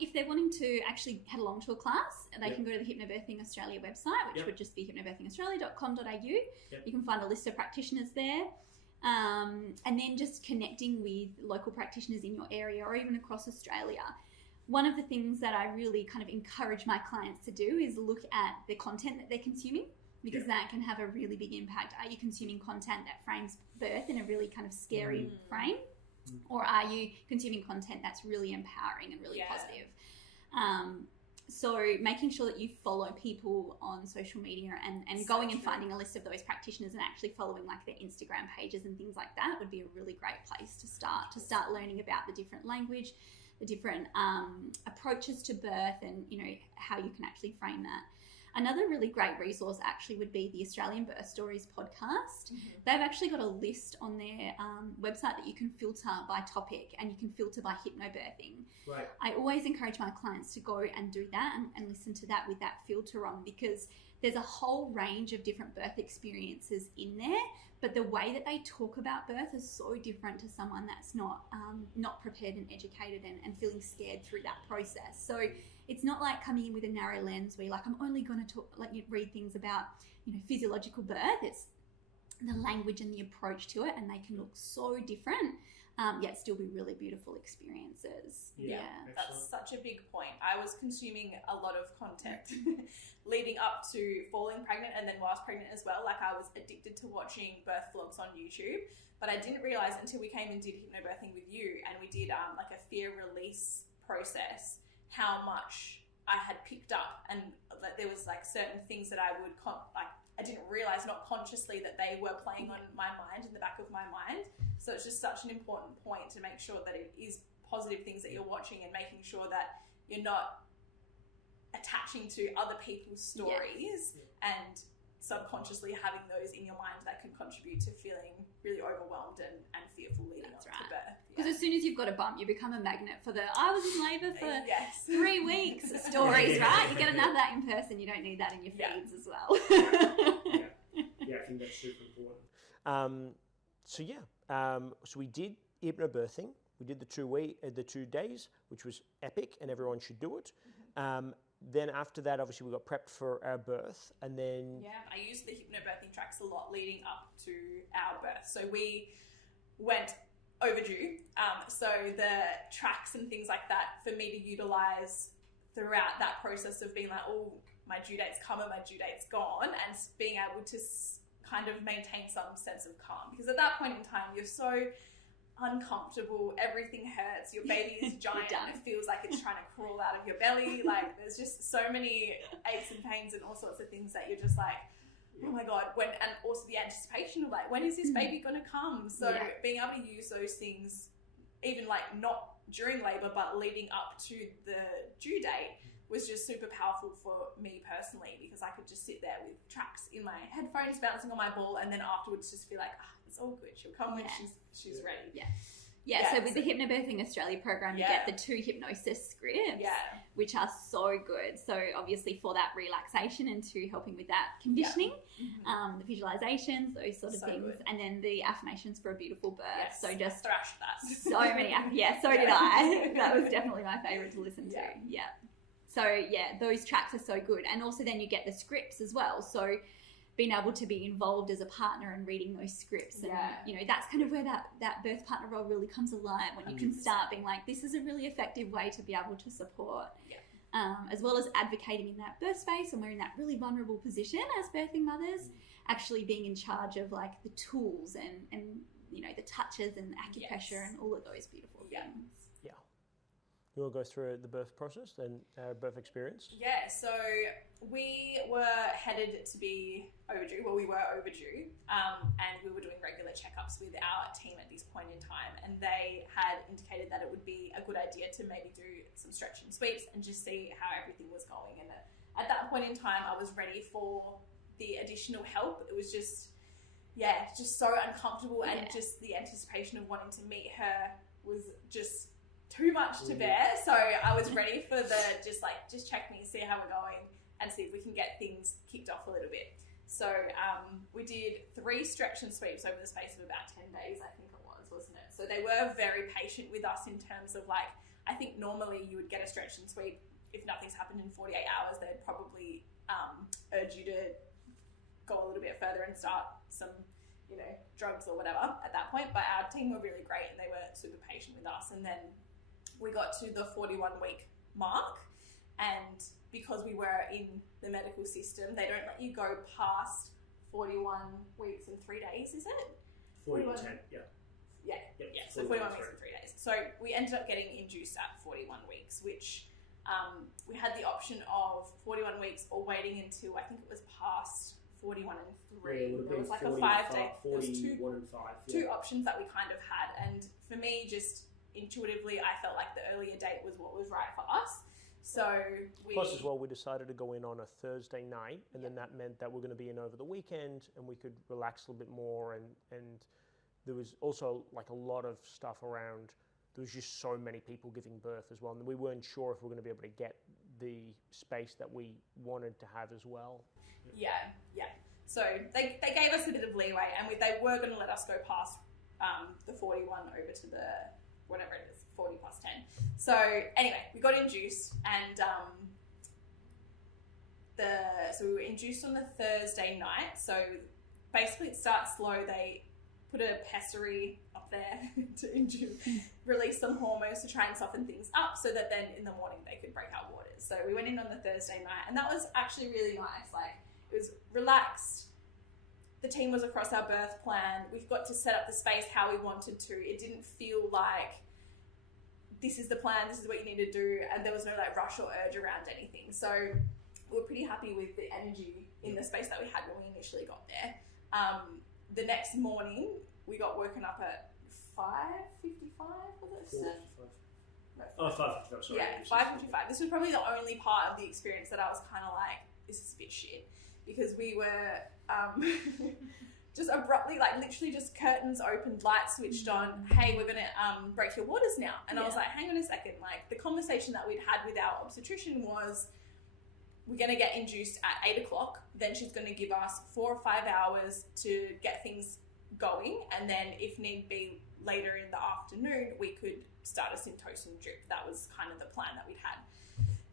If they're wanting to actually head along to a class, they can go to the Hypnobirthing Australia website, which would just be hypnobirthingaustralia.com.au. You can find a list of practitioners there. And then just connecting with local practitioners in your area or even across Australia. One of the things that I really kind of encourage my clients to do is look at the content that they're consuming, because that can have a really big impact. Are you consuming content that frames birth in a really kind of scary frame? Or are you consuming content that's really empowering and really positive? So making sure that you follow people on social media and going and finding a list of those practitioners and actually following like their Instagram pages and things like that would be a really great place to start learning about the different language, the different approaches to birth, and how you can actually frame that. Another really great resource actually would be the Australian Birth Stories podcast. They've actually got a list on their website that you can filter by topic, and you can filter by hypnobirthing. Right. I always encourage my clients to go and do that and listen to that with that filter on, because there's a whole range of different birth experiences in there, but the way that they talk about birth is so different to someone that's not prepared and educated and feeling scared through that process. So it's not like coming in with a narrow lens where you're like, I'm only going to read things about physiological birth. It's the language and the approach to it, and they can look so different, yet still be really beautiful experiences. That's such a big point. I was consuming a lot of content leading up to falling pregnant, and then whilst pregnant as well. Like, I was addicted to watching birth vlogs on YouTube, but I didn't realize until we came and did hypnobirthing with you, and we did like a fear release process, how much I had picked up, and there was like certain things that I would I didn't realize, not consciously, that they were playing on my mind, in the back of my mind. So it's just such an important point to make sure that it is positive things that you're watching, and making sure that you're not attaching to other people's stories and subconsciously having those in your mind that can contribute to feeling really overwhelmed and fearful leading up to birth. Because as soon as you've got a bump, you become a magnet for the "I was in labour for Yes. 3 weeks" stories, right? You get enough of that in person, you don't need that in your feeds as well. Yeah, I think that's super important. So we did hypnobirthing. We did the 2 days, which was epic, and everyone should do it. Then after that, obviously, we got prepped for our birth, and then... Yeah, I used the hypnobirthing tracks a lot leading up to our birth. So we went overdue. So the tracks and things like that for me to utilise throughout that process of being like, oh, my due date's come and my due date's gone, and being able to kind of maintain some sense of calm. Because at that point in time, you're so uncomfortable, everything hurts, your baby is giant, it feels like it's trying to crawl out of your belly, like there's just so many aches and pains and all sorts of things that you're just like, oh my god, and also the anticipation of like, when is this baby gonna come? So being able to use those things, even like not during labour but leading up to the due date, was just super powerful for me personally, because I could just sit there with tracks in my headphones bouncing on my ball, and then afterwards just feel like, it's all good, she'll come when she's ready. So with the Hypnobirthing Australia program, you get the 2 hypnosis scripts, which are so good. So obviously for that relaxation and to helping with that conditioning, the visualizations, those sort of things, good. And then the affirmations for a beautiful birth. Yes, so just thrashed that. So many, so did I. That was definitely my favourite to listen to. So those tracks are so good, and also then you get the scripts as well. So being able to be involved as a partner and reading those scripts, and that's kind of where that birth partner role really comes alive, when you can start being like, this is a really effective way to be able to support, as well as advocating in that birth space, and we're in that really vulnerable position as birthing mothers, actually being in charge of like the tools and the touches and acupressure and all of those beautiful things. You want to go through the birth process and birth experience? Yeah, so we were headed to be overdue. Well, we were overdue, and we were doing regular checkups with our team at this point in time, and they had indicated that it would be a good idea to maybe do some stretch and sweeps and just see how everything was going. And at that point in time, I was ready for the additional help. It was just so uncomfortable, and just the anticipation of wanting to meet her was just too much to bear. So I was ready for just check me, see how we're going, and see if we can get things kicked off a little bit. So we did 3 stretch and sweeps over the space of about 10 days, I think it was, wasn't it? So they were very patient with us in terms of like, I think normally you would get a stretch and sweep, if nothing's happened in 48 hours, they'd probably urge you to go a little bit further and start some drugs or whatever at that point. But our team were really great, and they were super patient with us. And then we got to the 41-week mark, and because we were in the medical system, they don't let you go past 41 weeks and 3 days, is it? 41, so 41 weeks and 3 days. So we ended up getting induced at 41 weeks, which we had the option of 41 weeks or waiting until, I think it was past 41 and 3. There was like 40, a 5-day. There was 2 options that we kind of had, and for me, just intuitively, I felt like the earlier date was what was right for us. So plus as well, we decided to go in on a Thursday night, and then that meant that we're going to be in over the weekend, and we could relax a little bit more, and there was also like a lot of stuff around. There was just so many people giving birth as well, and we weren't sure if we were going to be able to get the space that we wanted to have as well. So they gave us a bit of leeway, and they were going to let us go past the 41 over to the whatever it is, 40 plus 10. So anyway, we got induced, and so we were induced on the Thursday night. So basically it starts slow. They put a pessary up there to release some hormones to try and soften things up, so that then in the morning they could break our waters. So we went in on the Thursday night, and that was actually really nice. Like, it was relaxed. The team was across our birth plan. We've got to set up the space how we wanted to. It didn't feel like this is the plan, this is what you need to do, and there was no like rush or urge around anything. So we were pretty happy with the energy in the space that we had when we initially got there. The next morning, we got woken up at 5:55, was it? 5:55, sorry. Yeah, 5:55. This was probably the only part of the experience that I was kind of like, this is a bit shit. Because we were just abruptly, like literally just curtains opened, lights switched on. Hey, we're going to break your waters now. And I was like, hang on a second. Like the conversation that we'd had with our obstetrician was, we're going to get induced at 8 o'clock. Then she's going to give us 4 or 5 hours to get things going. And then if need be later in the afternoon, we could start a symptosin drip. That was kind of the plan that we'd had.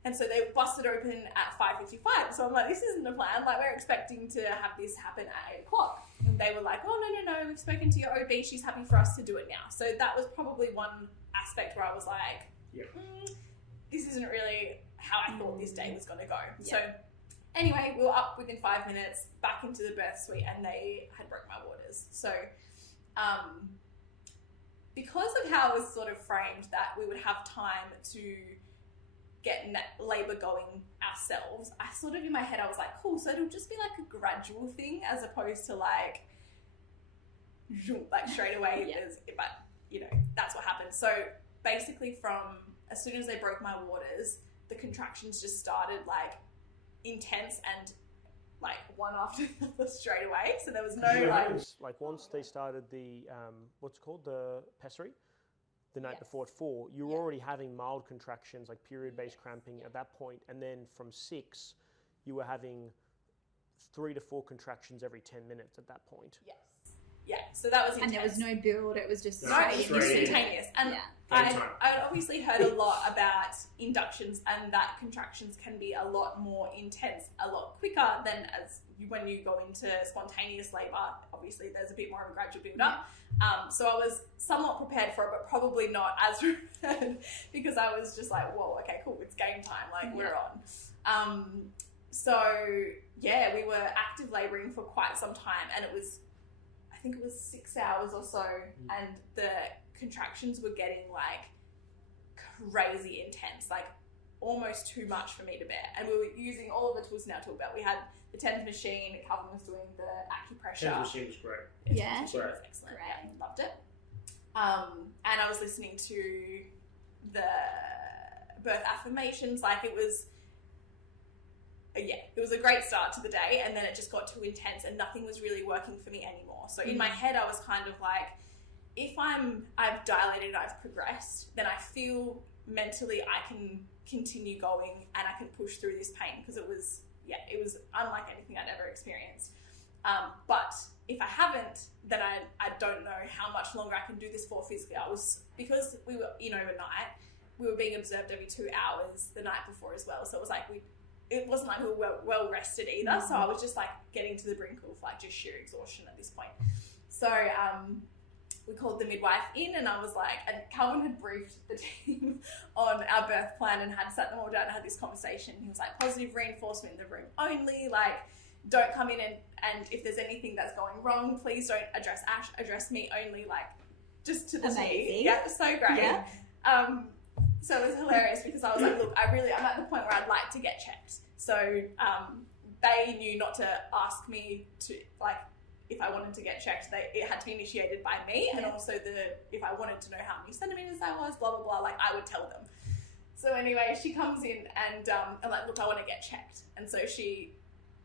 And so they busted open at 5:55. So I'm like, this isn't the plan. Like we're expecting to have this happen at 8 o'clock. And they were like, oh, no, we've spoken to your OB. She's happy for us to do it now. So that was probably one aspect where I was like, this isn't really how I thought this day was going to go. Yeah. So anyway, we were up within 5 minutes, back into the birth suite, and they had broke my waters. So because of how it was sort of framed that we would have time to get labour going ourselves, I sort of in my head I was like, cool, so it'll just be like a gradual thing as opposed to like straight away. But you know, that's what happened. So basically from as soon as they broke my waters, the contractions just started like intense and like one after the other straight away. So there was no like once they started the what's called the pessary, the night before at 4, you were already having mild contractions, like period-based cramping at that point, and then from 6, you were having 3 to 4 contractions every 10 minutes at that point. Yes. Yeah, so that was intense. And there was no build, it was just instantaneous. And I'd obviously heard a lot about inductions and that contractions can be a lot more intense, a lot quicker than when you go into spontaneous labour. Obviously, there's a bit more of a gradual build-up. So I was somewhat prepared for it, but probably not as prepared because I was just like, whoa, okay, cool, it's game time, like we're on. So yeah, we were active labouring for quite some time, and I think it was 6 hours or so, and the contractions were getting like crazy intense, like almost too much for me to bear. And we were using all of the tools in our tool belt. We had the TENS machine, Calvin was doing the acupressure. TENS machine was great. Yeah. It was excellent. Yeah, loved it. And I was listening to the birth affirmations. Like it was a great start to the day, and then it just got too intense and nothing was really working for me anymore. So in my head, I was kind of like, if I've dilated, I've progressed, then I feel mentally I can continue going and I can push through this pain, because it was unlike anything I'd ever experienced. But if I haven't, then I don't know how much longer I can do this for physically. Because we were in overnight, we were being observed every 2 hours the night before as well. So it was like it wasn't like we were well rested either. So I was just like getting to the brink of like just sheer exhaustion at this point. So we called the midwife in, and I was like, and Calvin had briefed the team on our birth plan and had sat them all down and had this conversation. He was like, positive reinforcement in the room only, like don't come in and if there's anything that's going wrong, please don't address Ash, address me only, like just to the T. Yeah, it was so great. Yeah. So it was hilarious because I was like, look, I'm at the point where I'd like to get checked. So they knew not to ask me to, like, if I wanted to get checked, it had to be initiated by me. And also if I wanted to know how many centimeters that was, blah, blah, blah, like I would tell them. So anyway, she comes in and I'm like, look, I want to get checked. And so she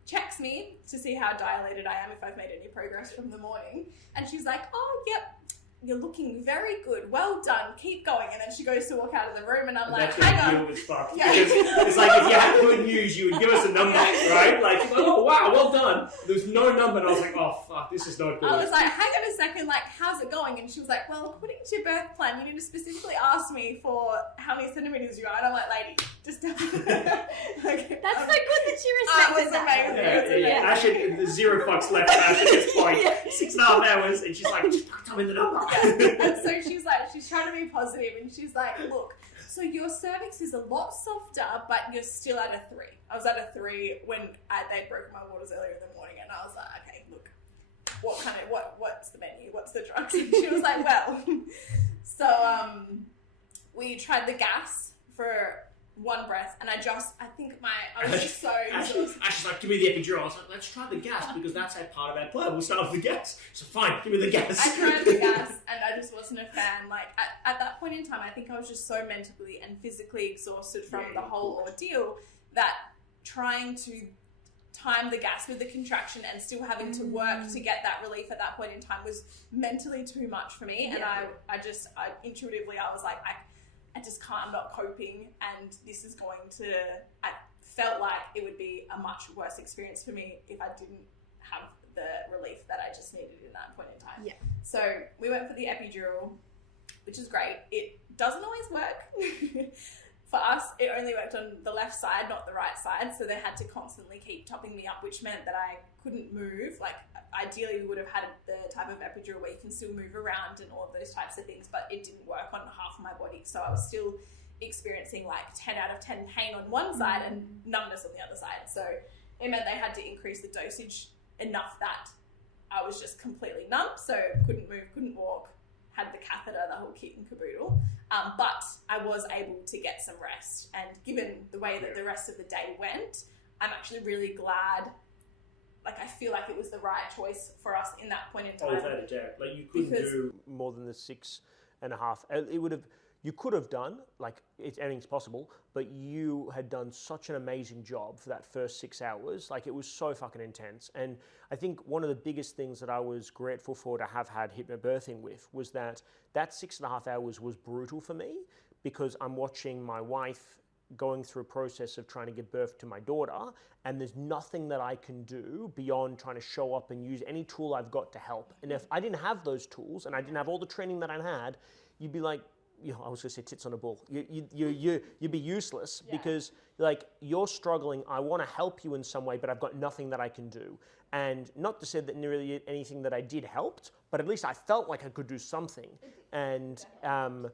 checks me to see how dilated I am, if I've made any progress from the morning. And she's like, oh, yep, you're looking very good. Well done. Keep going. And then she goes to walk out of the room, and I'm like, hang on. Because it's like, if you had good news, you would give us a number, right? Like, oh, wow, well done. There's no number. And I was like, oh, fuck, this is not good. I was like, hang on a second, like, how's it going? And she was like, well, according to your birth plan, you need to specifically ask me for how many centimeters you are. And I'm like, lady, just tell me. Okay. That's so good that she respected that. Amazing. Yeah. Ashley, there's 0 fucks left for Ash at this point. 6.5 hours, and she's like, just tell me the number. And so she's trying to be positive, and she's like, look, so your cervix is a lot softer, but you're still at a 3. I was at a 3 when they broke my waters earlier in the morning, and I was like, okay, look, what's the menu? What's the drugs? And she was like, well, so we tried the gas for one breath, and I think I was just so exhausted. Ash's like, give me the epidural. I was like, let's try the gas, because that's a part of our plan. We'll start off with the gas. So fine, give me the gas. I tried the gas, and I just wasn't a fan. Like, at that point in time, I think I was just so mentally and physically exhausted from the whole ordeal that trying to time the gas with the contraction and still having to work to get that relief at that point in time was mentally too much for me. And I intuitively, I was like, I just can't, I'm not coping, and this is going to, I felt like it would be a much worse experience for me if I didn't have the relief that I just needed in that point in time. Yeah. So we went for the epidural, which is great. It doesn't always work. For us, it only worked on the left side, not the right side. So they had to constantly keep topping me up, which meant that I couldn't move. Like, ideally, we would have had the type of epidural where you can still move around and all of those types of things, but it didn't work on half of my body. So I was still experiencing like 10 out of 10 pain on one side and numbness on the other side. So it meant they had to increase the dosage enough that I was just completely numb. So couldn't move, couldn't walk, had the catheter, the whole kit and caboodle. But I was able to get some rest. And given the way that the rest of the day went, I'm actually really glad. Like, I feel like it was the right choice for us in that point in time. Oh, without a doubt. Like, you couldn't do more than the 6.5. It would have. You could have done, like, anything's possible, but you had done such an amazing job for that first 6 hours. Like, it was so fucking intense. And I think one of the biggest things that I was grateful for to have had hypnobirthing with was that 6.5 hours was brutal for me, because I'm watching my wife going through a process of trying to give birth to my daughter, and there's nothing that I can do beyond trying to show up and use any tool I've got to help. And if I didn't have those tools and I didn't have all the training that I had, you'd be like, I was going to say tits on a bull. You'd be useless because, like, you're struggling. I want to help you in some way, but I've got nothing that I can do. And not to say that nearly anything that I did helped, but at least I felt like I could do something. And, and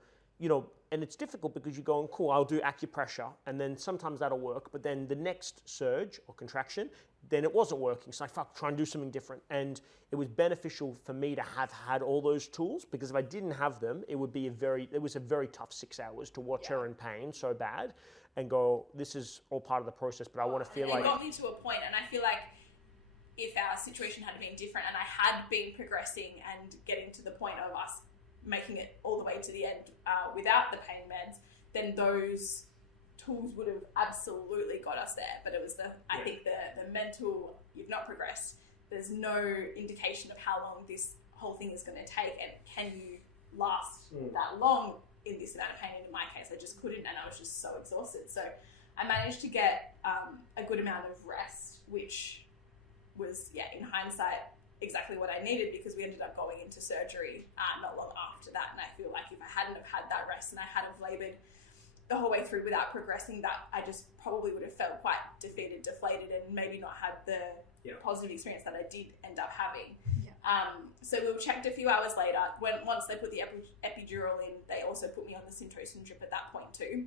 it's difficult because you're going, cool, I'll do acupressure, and then sometimes that'll work, but then the next surge or contraction, then it wasn't working. So I try and do something different. And it was beneficial for me to have had all those tools, because if I didn't have them, it was a very tough 6 hours to watch her in pain so bad and go, this is all part of the process, but I want to feel like... It got me to a point, and I feel like if our situation had been different and I had been progressing and getting to the point of us making it all the way to the end without the pain meds, then those tools would have absolutely got us there. But it was I think the mental, you've not progressed, there's no indication of how long this whole thing is going to take, and can you last that long in this amount of pain. And in my case, I just couldn't, and I was just so exhausted. So I managed to get a good amount of rest, which was, in hindsight, exactly what I needed, because we ended up going into surgery not long after that. And I feel like if I hadn't have had that rest and I had have laboured the whole way through without progressing, that I just probably would have felt quite defeated, deflated, and maybe not had the positive experience that I did end up having. So we were checked a few hours later. Once they put the epidural in, they also put me on the Syntocin drip at that point too,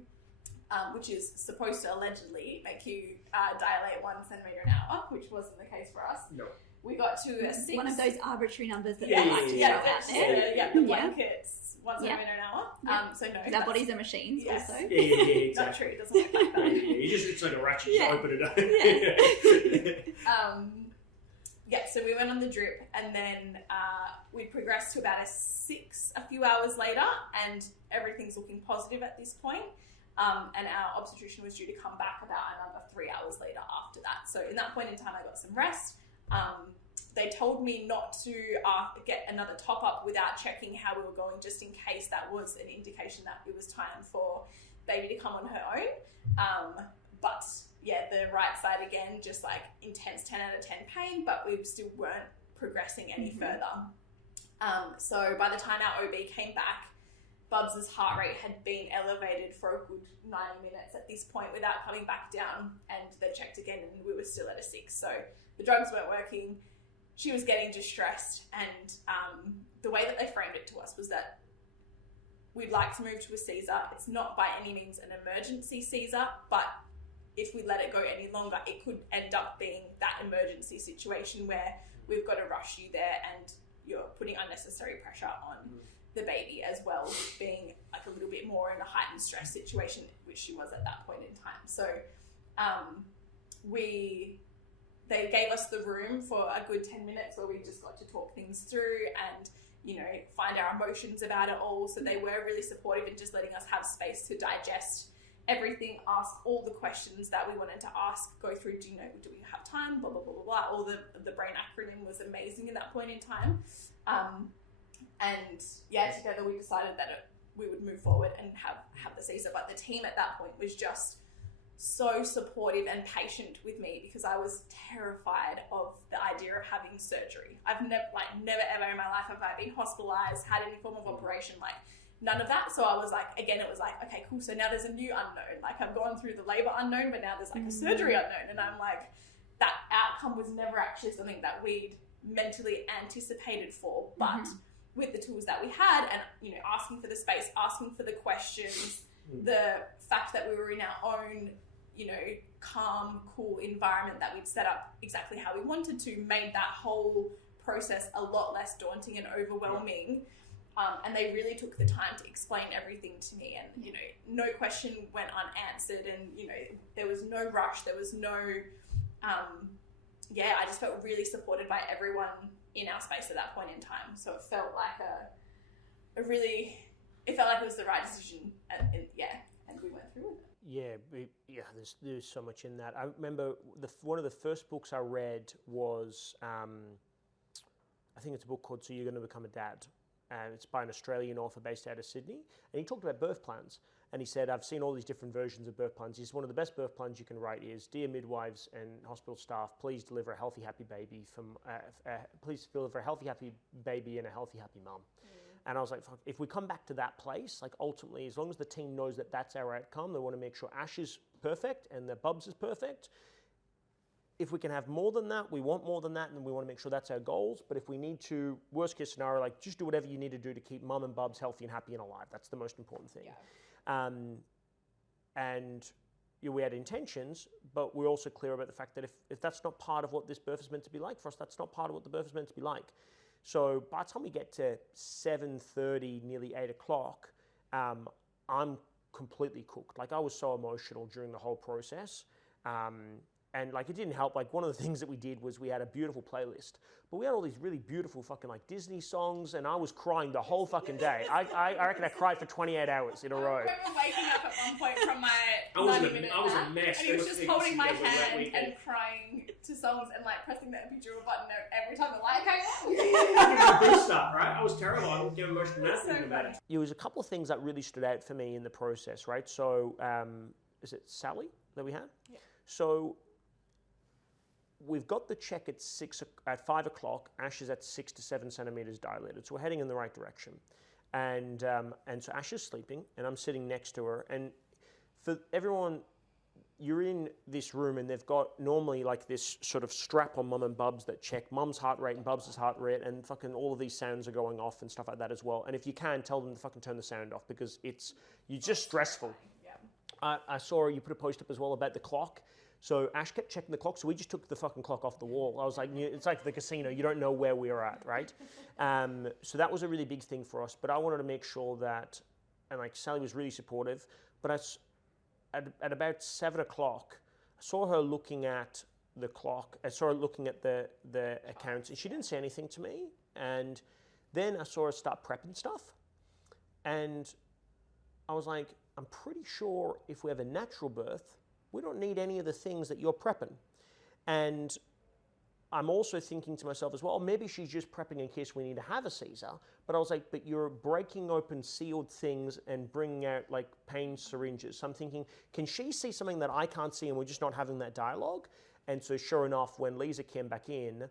which is supposed to allegedly make you dilate 1 centimetre an hour, which wasn't the case for us. No. We got to a 6. One of those arbitrary numbers that the Yeah. blankets, 1 centimetre an hour. So no. Because our bodies are machines also. Yeah, exactly. Not true, it doesn't work like that. It's like a ratchet, you just open it up. So we went on the drip, and then we progressed to about a 6 a few hours later, and everything's looking positive at this point. And our obstetrician was due to come back about another 3 hours later after that. So in that point in time, I got some rest. They told me not to get another top-up without checking how we were going, just in case that was an indication that it was time for baby to come on her own. But the right side again, just like intense 10 out of 10 pain, but we still weren't progressing any further. So by the time our OB came back, Bubs' heart rate had been elevated for a good 90 minutes at this point without coming back down, and they checked again and we were still at a 6. So the drugs weren't working. She was getting distressed, and the way that they framed it to us was that we'd like to move to a Caesar. It's not by any means an emergency Caesar, but if we let it go any longer, it could end up being that emergency situation where we've got to rush you there and you're putting unnecessary pressure on the baby as well, being like a little bit more in a heightened stress situation, which she was at that point in time. So they gave us the room for a good 10 minutes where we just got to talk things through and, you know, find our emotions about it all. So they were really supportive in just letting us have space to digest everything, ask all the questions that we wanted to ask, go through, do we have time, blah, blah, blah, blah, blah. All the brain acronym was amazing at that point in time. And yeah, together we decided that we would move forward and have the Caesar. But the team at that point was just so supportive and patient with me because I was terrified of the idea of having surgery. I've never ever in my life have I been hospitalized, had any form of operation, like none of that. So I was like, again, it was like, okay, cool. So now there's a new unknown. Like I've gone through the labor unknown, but now there's like a surgery unknown. And I'm like, that outcome was never actually something that we'd mentally anticipated for, but with the tools that we had and, you know, asking for the space, asking for the questions, the fact that we were in our own, you know, calm, cool environment that we'd set up exactly how we wanted to, made that whole process a lot less daunting and overwhelming. And they really took the time to explain everything to me, and, you know, no question went unanswered, and, you know, there was no rush, there was no, I just felt really supported by everyone in our space at that point in time. So it felt like it felt like it was the right decision, and we went through with it. Yeah, there's so much in that. I remember one of the first books I read was, I think it's a book called So You're Going to Become a Dad. And it's by an Australian author based out of Sydney. And he talked about birth plans. And he said, I've seen all these different versions of birth plans. He said, one of the best birth plans you can write is, Dear midwives and hospital staff, please deliver a healthy, happy baby please deliver a healthy, happy baby and a healthy, happy mum. And I was like, fuck, if we come back to that place, like ultimately, as long as the team knows that that's our outcome, they want to make sure Ash is perfect and the Bubs is perfect. If we can have more than that, we want more than that, and we want to make sure that's our goals. But if we need to, worst case scenario, like just do whatever you need to do to keep Mum and Bubs healthy and happy and alive. That's the most important thing. Yeah. And we had intentions, but we're also clear about the fact that if that's not part of what this birth is meant to be like for us, that's not part of what the birth is meant to be like. So by the time we get to 7:30, nearly 8 o'clock, I'm completely cooked. Like I was so emotional during the whole process. And like it didn't help. Like one of the things that we did was we had a beautiful playlist, but we had all these really beautiful fucking like Disney songs, and I was crying the whole fucking day. I reckon I cried for 28 hours in a row. I remember waking up at one point from my I was a mess. And he was just holding my hand and crying to songs and like pressing the epidural button every time the light came on. Boost up, right? I was terrible. I would get emotional about it. There was a couple of things that really stood out for me in the process, right? So is it Sally that we had? Yeah. So we've got the check at 5 o'clock. Ash is at 6 to 7 centimeters dilated, so we're heading in the right direction. And so Ash is sleeping, and I'm sitting next to her. And for everyone, you're in this room, and they've got normally like this sort of strap on Mum and Bubs that check Mum's heart rate and Bubs' heart rate, and fucking all of these sounds are going off and stuff like that as well. And if you can, tell them to fucking turn the sound off because you're just stressful. Yeah. I saw her, you put a post up as well about the clock. So Ash kept checking the clock, so we just took the fucking clock off the wall. I was like, it's like the casino, you don't know where we're at, right? So that was a really big thing for us, but I wanted to make sure that, and like Sally was really supportive, but at about 7 o'clock, I saw her looking at the clock, I saw her looking at the accounts, and she didn't say anything to me, and then I saw her start prepping stuff, and I was like, I'm pretty sure if we have a natural birth, we don't need any of the things that you're prepping. And I'm also thinking to myself as well, maybe she's just prepping in case we need to have a Caesar. But I was like, but you're breaking open sealed things and bringing out like pain syringes. So I'm thinking, can she see something that I can't see and we're just not having that dialogue? And so sure enough, when Lisa came back in,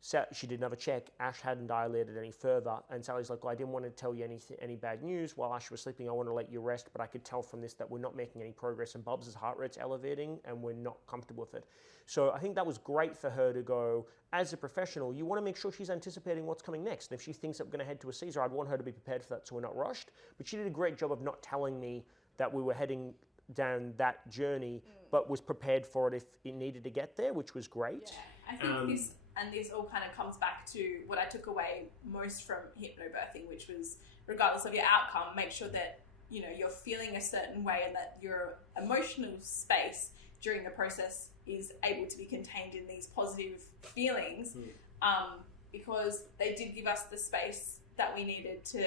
she did another check. Ash hadn't dilated any further, and Sally's like, well, I didn't want to tell you any bad news while Ash was sleeping. I want to let you rest, but I could tell from this that we're not making any progress, and Bubs' heart rate's elevating, and we're not comfortable with it. So I think that was great for her to go, as a professional, you want to make sure she's anticipating what's coming next, and if she thinks that we're going to head to a Caesar, I'd want her to be prepared for that so we're not rushed. But she did a great job of not telling me that we were heading down that journey, but was prepared for it if it needed to get there, which was great. Yeah, I think this all kind of comes back to what I took away most from hypnobirthing, which was regardless of your outcome, make sure that, you know, you're feeling a certain way and that your emotional space during the process is able to be contained in these positive feelings, because they did give us the space that we needed to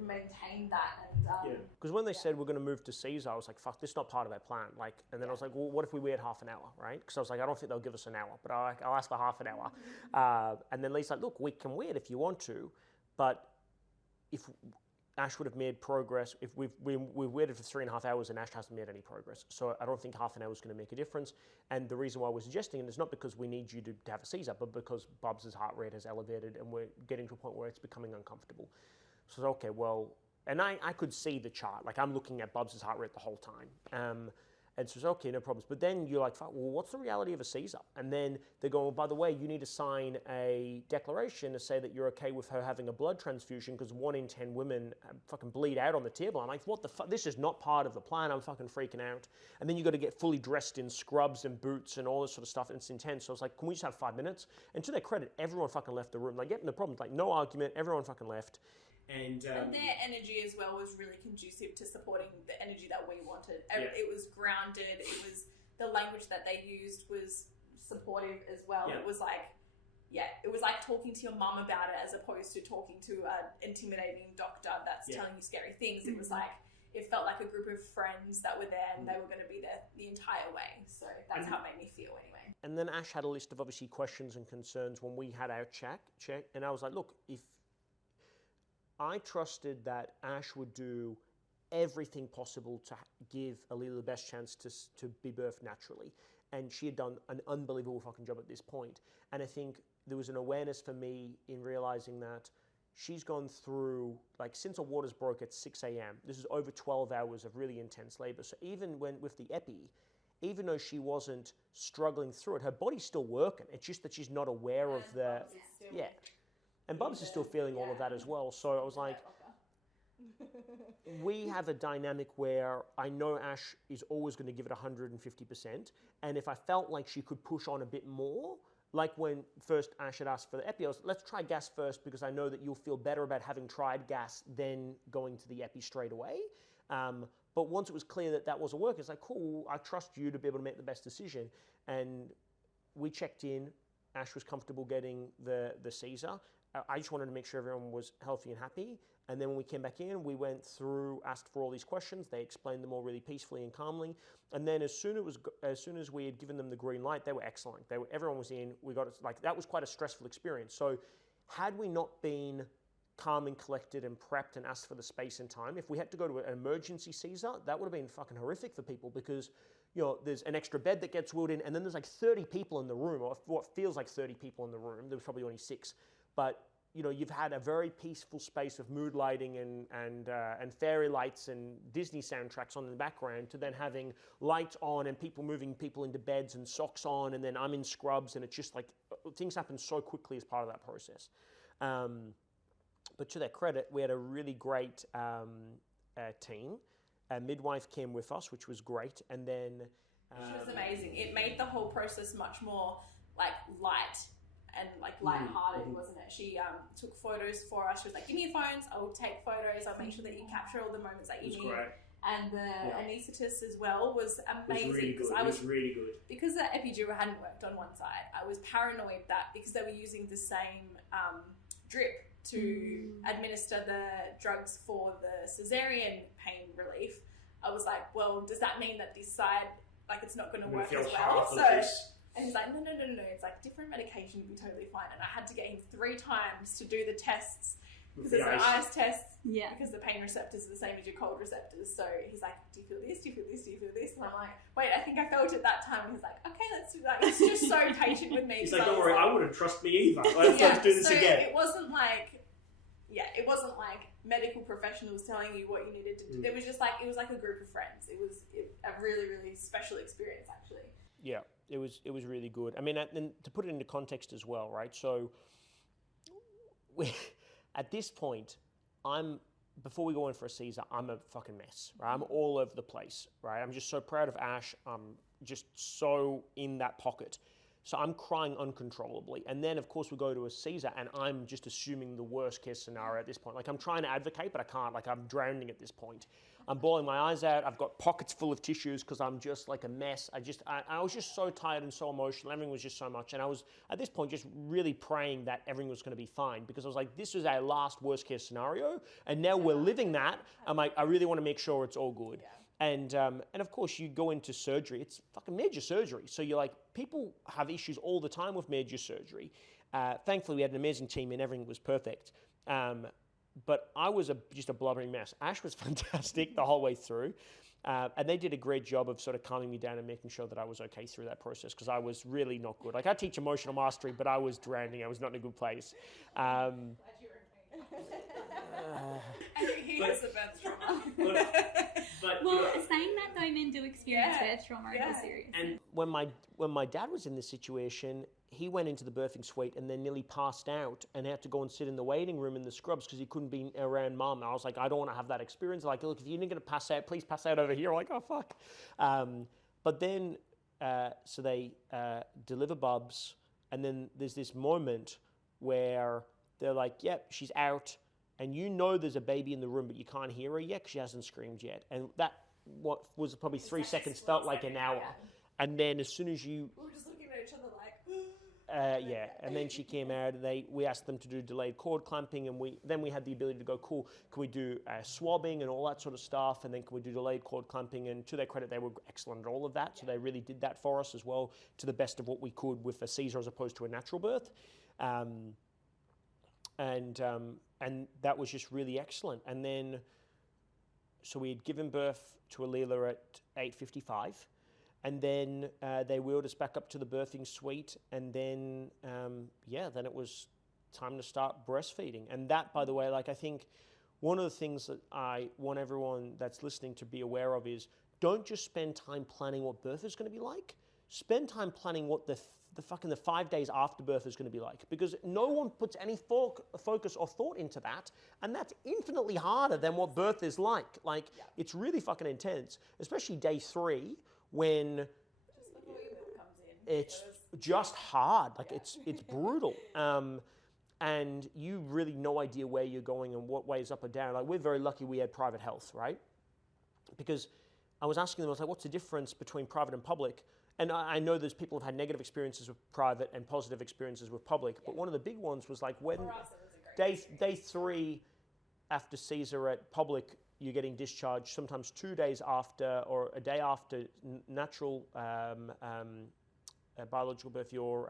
maintain that. And because when they said we're going to move to Caesar, I was like, fuck, this is not part of our plan. Like, and then I was like, well, what if we waited half an hour, right? Because I was like, I don't think they'll give us an hour, but I'll ask for half an hour. And then Lee's like, look, we can wait if you want to, but if Ash would have made progress, if we've waited for 3.5 hours and Ash hasn't made any progress. So I don't think half an hour is going to make a difference. And the reason why we're suggesting it is not because we need you to have a Caesar, but because Bubs' heart rate has elevated and we're getting to a point where it's becoming uncomfortable. So okay, well, and I could see the chart. Like, I'm looking at Bubs' heart rate the whole time. And so it's okay, no problems. But then you're like, well, what's the reality of a Caesar? And then they go, well, by the way, you need to sign a declaration to say that you're okay with her having a blood transfusion because 1 in 10 women fucking bleed out on the table. I'm like, what the fuck? This is not part of the plan. I'm fucking freaking out. And then you got to get fully dressed in scrubs and boots and all this sort of stuff. And it's intense. So I was like, can we just have 5 minutes? And to their credit, everyone fucking left the room. Like, no problems. Like, no argument. Everyone fucking left. And their energy as well was really conducive to supporting the energy that we wanted. It was grounded. It was, the language that they used was supportive as well. It was like, it was like talking to your mum about it as opposed to talking to an intimidating doctor that's telling you scary things. It was like, it felt like a group of friends that were there and they were going to be there the entire way. So that's how it made me feel anyway. And then Ash had a list of obviously questions and concerns when we had our check. And I was like, look, if I trusted that Ash would do everything possible to give Alila the best chance to be birthed naturally. And she had done an unbelievable fucking job at this point. And I think there was an awareness for me in realizing that she's gone through, like, since her waters broke at 6 a.m., this is over 12 hours of really intense labor. So even when with the epi, even though she wasn't struggling through it, her body's still working. It's just that she's not aware of the, And Bubs is still feeling all of that as well. So I was like, we have a dynamic where I know Ash is always going to give it 150%. And if I felt like she could push on a bit more, like when first Ash had asked for the epi, I was, let's try gas first because I know that you'll feel better about having tried gas than going to the epi straight away. But once it was clear that that wasn't working, it's like, cool, I trust you to be able to make the best decision. And we checked in. Ash was comfortable getting the Caesar. I just wanted to make sure everyone was healthy and happy. And then when we came back in, we went through, asked for all these questions. They explained them all really peacefully and calmly. And then as soon as we had given them the green light, they were excellent. Everyone was in. We got it, like, that was quite a stressful experience. So had we not been calm and collected and prepped and asked for the space and time, if we had to go to an emergency Caesar, that would have been fucking horrific for people because, you know, there's an extra bed that gets wheeled in, and then there's like 30 people in the room, or what feels like 30 people in the room. There was probably only 6. But, you know, you've had a very peaceful space of mood lighting and fairy lights and Disney soundtracks on in the background to then having lights on and people moving people into beds and socks on, and then I'm in scrubs, and it's just like things happen so quickly as part of that process. But to their credit, we had a really great team. A midwife came with us, which was great, and then she was amazing. It made the whole process much more like light and like lighthearted, wasn't it? She took photos for us. She was like, "Give me your phones. I will take photos. I'll make sure that you capture all the moments that you need." Great. And the anaesthetist as well was amazing. It was really good. It was really good. Because the epidural hadn't worked on one side, I was paranoid that because they were using the same drip to administer the drugs for the cesarean pain relief, I was like, well, does that mean that this side, like, it's not going to work as well? So, and he's like, no, it's like different medication would be totally fine. And I had to get him 3 times to do the tests because it's an ice test. Yeah. Because the pain receptors are the same as your cold receptors. So he's like, do you feel this? Do you feel this? Do you feel this? And I'm like, wait, I think I felt it that time. And he's like, okay, let's do that. He's just so patient with me. He's like, don't worry, I wouldn't trust me either. Let's do this again. It wasn't like, medical professionals telling you what you needed to do. It was just like, it was like a group of friends. It was a really, really special experience, actually. Yeah, it was really good. I mean, and to put it into context as well, right? So at this point, before we go in for a Caesar, I'm a fucking mess, right? I'm all over the place, right? I'm just so proud of Ash. I'm just so in that pocket. So I'm crying uncontrollably. And then, of course, we go to a Caesar, and I'm just assuming the worst case scenario at this point. Like, I'm trying to advocate, but I can't. Like, I'm drowning at this point. I'm bawling my eyes out. I've got pockets full of tissues because I'm just like a mess. I was just so tired and so emotional. Everything was just so much. And I was, at this point, just really praying that everything was going to be fine, because I was like, this was our last worst case scenario. And now we're living that. I'm like, I really want to make sure it's all good. And of course, you go into surgery. It's fucking major surgery. So you're like, people have issues all the time with major surgery. Thankfully, we had an amazing team and everything was perfect. But I was just a blubbering mess. Ash was fantastic the whole way through. And they did a great job of sort of calming me down and making sure that I was okay through that process, because I was really not good. Like, I teach emotional mastery, but I was drowning. I was not in a good place. He has the birth trauma. Well, saying that though, men do experience birth trauma. It is serious. And when my dad was in this situation, he went into the birthing suite and then nearly passed out and had to go and sit in the waiting room in the scrubs because he couldn't be around mum. And I was like, I don't want to have that experience. Like, look, if you're going to pass out, please pass out over here. I'm like, oh, fuck. But then, so they deliver Bubs, and then there's this moment where they're like, yep, she's out. And you know there's a baby in the room, but you can't hear her yet because she hasn't screamed yet. And that, what was probably 3 seconds, felt like an hour. And then as soon as you... We were just looking at each other like... yeah, and then she came out, and we asked them to do delayed cord clamping, and then we had the ability to go, cool, can we do swabbing and all that sort of stuff, and then can we do delayed cord clamping? And to their credit, they were excellent at all of that, so they really did that for us as well, to the best of what we could with a Caesar as opposed to a natural birth. And that was just really excellent. And then, so we had given birth to Alila at 8:55, and then they wheeled us back up to the birthing suite, and then, then it was time to start breastfeeding. And that, by the way, like, I think one of the things that I want everyone that's listening to be aware of is, don't just spend time planning what birth is going to be like. Spend time planning what the 5 days after birth is going to be like, because no one puts any focus or thought into that, and that's infinitely harder than what birth is like. Like, it's really fucking intense, especially day 3 when Just before your milk comes in. it's just hard. Like, it's brutal. And you really no idea where you're going and what way is up or down. Like, we're very lucky we had private health, right? Because I was asking them, I was like, what's the difference between private and public? And I know there's people who've had negative experiences with private and positive experiences with public, but one of the big ones was like when day 3 after Caesar at public, you're getting discharged, sometimes 2 days after or a day after natural biological birth, you're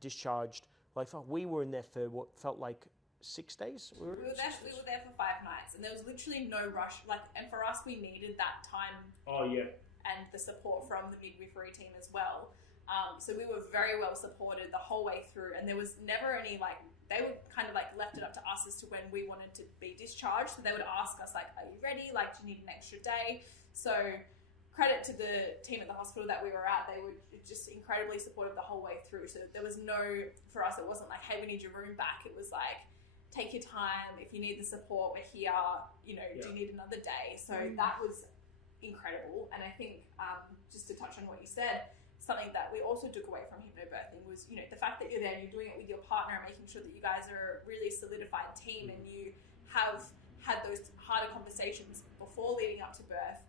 discharged. Like, we were in there for what felt like 6 days. We were there for 5 nights, and there was literally no rush. Like, and for us, we needed that time. Oh yeah. And the support from the midwifery team as well. So we were very well supported the whole way through, and there was never any, like, they would kind of like left it up to us as to when we wanted to be discharged. So they would ask us, like, are you ready? Like, do you need an extra day? So credit to the team at the hospital that we were at. They were just incredibly supportive the whole way through. So there was no, for us, it wasn't like, hey, we need your room back. It was like, take your time. If you need the support, we're here. You know, do you need another day? So that was incredible. And I think, just to touch on what you said, something that we also took away from hypnobirthing was, you know, the fact that you're there and you're doing it with your partner and making sure that you guys are a really solidified team and you have had those harder conversations before leading up to birth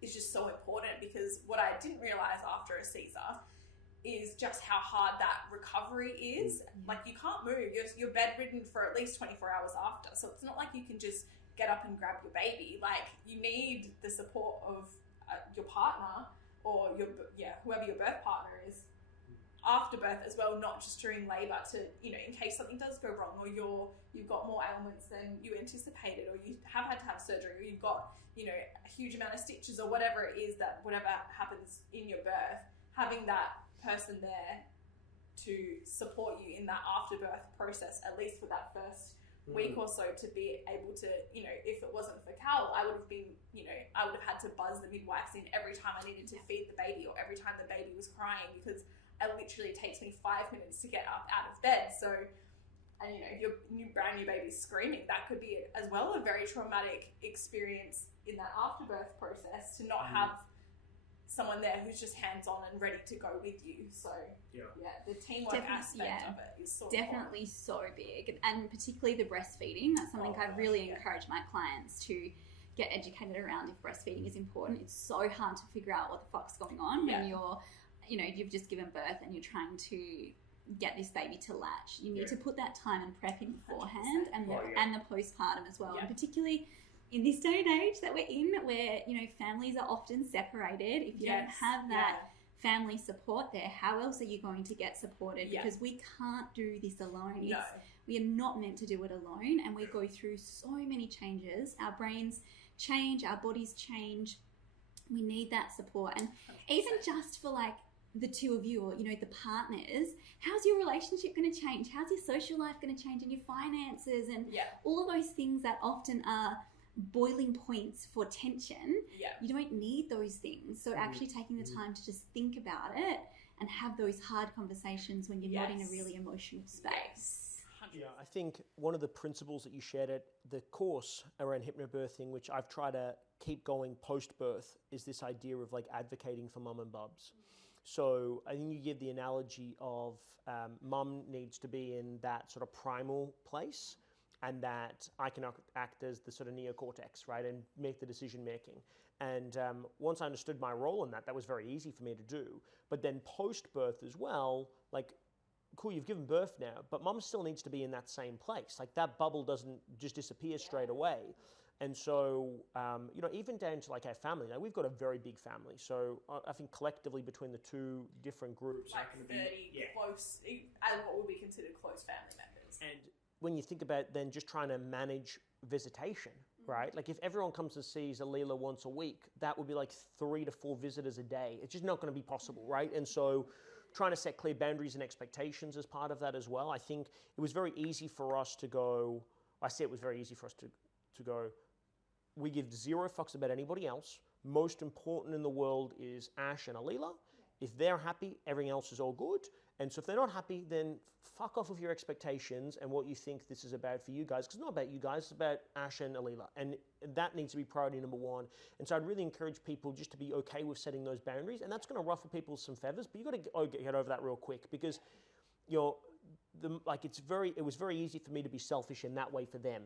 is just so important, because what I didn't realize after a Caesar is just how hard that recovery is. Like, you can't move. You're bedridden for at least 24 hours after. So it's not like you can just get up and grab your baby. Like, you need the support of your partner or whoever your birth partner is after birth as well, not just during labor, to, you know, in case something does go wrong, or you've got more ailments than you anticipated, or you have had to have surgery, or you've got, you know, a huge amount of stitches, or whatever it is, that whatever happens in your birth, having that person there to support you in that after birth process, at least for that first week or so, to be able to, you know, if it wasn't for Cal, I would have been, you know, I would have had to buzz the midwives in every time I needed to feed the baby, or every time the baby was crying, because it literally takes me 5 minutes to get up out of bed. So, and you know, if your brand new baby's screaming, that could be as well a very traumatic experience in that afterbirth process, to not have someone there who's just hands-on and ready to go with you. So the teamwork aspect of it is so definitely so big, and particularly the breastfeeding. That's something I really encourage my clients to get educated around. If breastfeeding is important, it's so hard to figure out what the fuck's going on when you're, you've just given birth and you're trying to get this baby to latch. You need to put that time and prep in beforehand, and the postpartum as well, and particularly in this day and age that we're in, where families are often separated. If you don't have that family support there, how else are you going to get supported? Because we can't do this alone. We are not meant to do it alone, and we go through so many changes. Our brains change, our bodies change. We need that support, and even just for like the two of you, or the partners, how's your relationship going to change? How's your social life going to change, and your finances, and all of those things that often are boiling points for tension. You don't need those things. So actually taking the time to just think about it and have those hard conversations when you're not in a really emotional space. Yeah, I think one of the principles that you shared at the course around hypnobirthing, which I've tried to keep going post-birth, is this idea of like advocating for mum and bubs. So I think you give the analogy of mum needs to be in that sort of primal place, and that I can act as the sort of neocortex, right, and make the decision making. And once I understood my role in that, that was very easy for me to do. But then post-birth as well, like, cool, you've given birth now, but mum still needs to be in that same place. Like, that bubble doesn't just disappear straight away. And so, even down to like our family, now we've got a very big family. So I think collectively between the two different groups, like 30 close, as what would be considered close family members. And when you think about then just trying to manage visitation, right? Like if everyone comes and sees Alila once a week, that would be like 3 to 4 visitors a day. It's just not going to be possible, right? And so trying to set clear boundaries and expectations as part of that as well. I think it was very easy for us to go, I say it was very easy for us to go, we give 0 fucks about anybody else. Most important in the world is Ash and Alila. If they're happy, everything else is all good. And so if they're not happy, then fuck off with your expectations and what you think this is about for you guys. Because it's not about you guys, it's about Ash and Alila. And that needs to be priority number 1. And so I'd really encourage people just to be okay with setting those boundaries. And that's going to ruffle people some feathers, but you've got to get over that real quick. Because, it was very easy for me to be selfish in that way for them.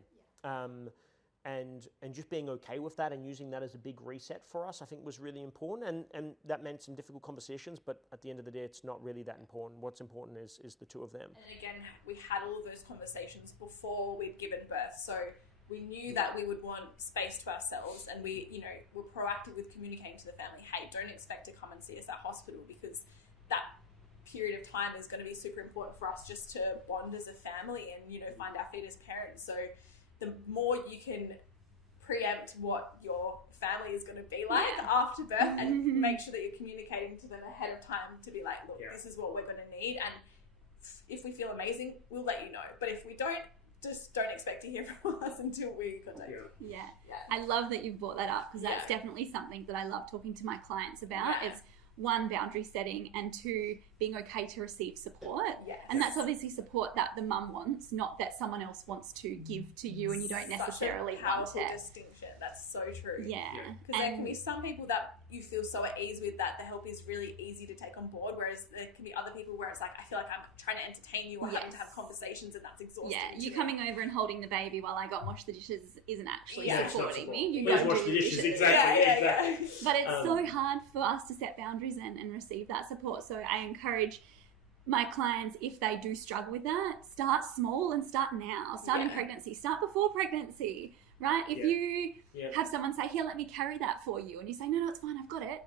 And just being okay with that and using that as a big reset for us, I think was really important. And that meant some difficult conversations, but at the end of the day, it's not really that important. What's important is the two of them. And again, we had all of those conversations before we'd given birth. So we knew that we would want space to ourselves, and we, were proactive with communicating to the family, hey, don't expect to come and see us at hospital, because that period of time is going to be super important for us just to bond as a family and, find our feet as parents. So the more you can preempt what your family is going to be like after birth, and make sure that you're communicating to them ahead of time to be like, look, this is what we're going to need. And if we feel amazing, we'll let you know. But if we don't, just don't expect to hear from us until we contact you. Yeah. I love that you brought that up, because that's definitely something that I love talking to my clients about. It's 1, boundary setting, and 2, being okay to receive support. And that's obviously support that the mum wants, not that someone else wants to give to you and you don't necessarily want it. Distinction. That's so true. Yeah. Because there can be some people that you feel so at ease with that the help is really easy to take on board, whereas there can be other people where it's like, I feel like I'm trying to entertain you or having to have conversations, and that's exhausting. Yeah, you coming over and holding the baby while I go and wash the dishes isn't actually supporting me. You Please go wash do the dishes, dishes. exactly. But it's so hard for us to set boundaries and receive that support. So I encourage my clients, if they do struggle with that, start small and start now. Start in pregnancy. Start before pregnancy, right? If you have someone say, here, let me carry that for you, and you say, no, it's fine, I've got it.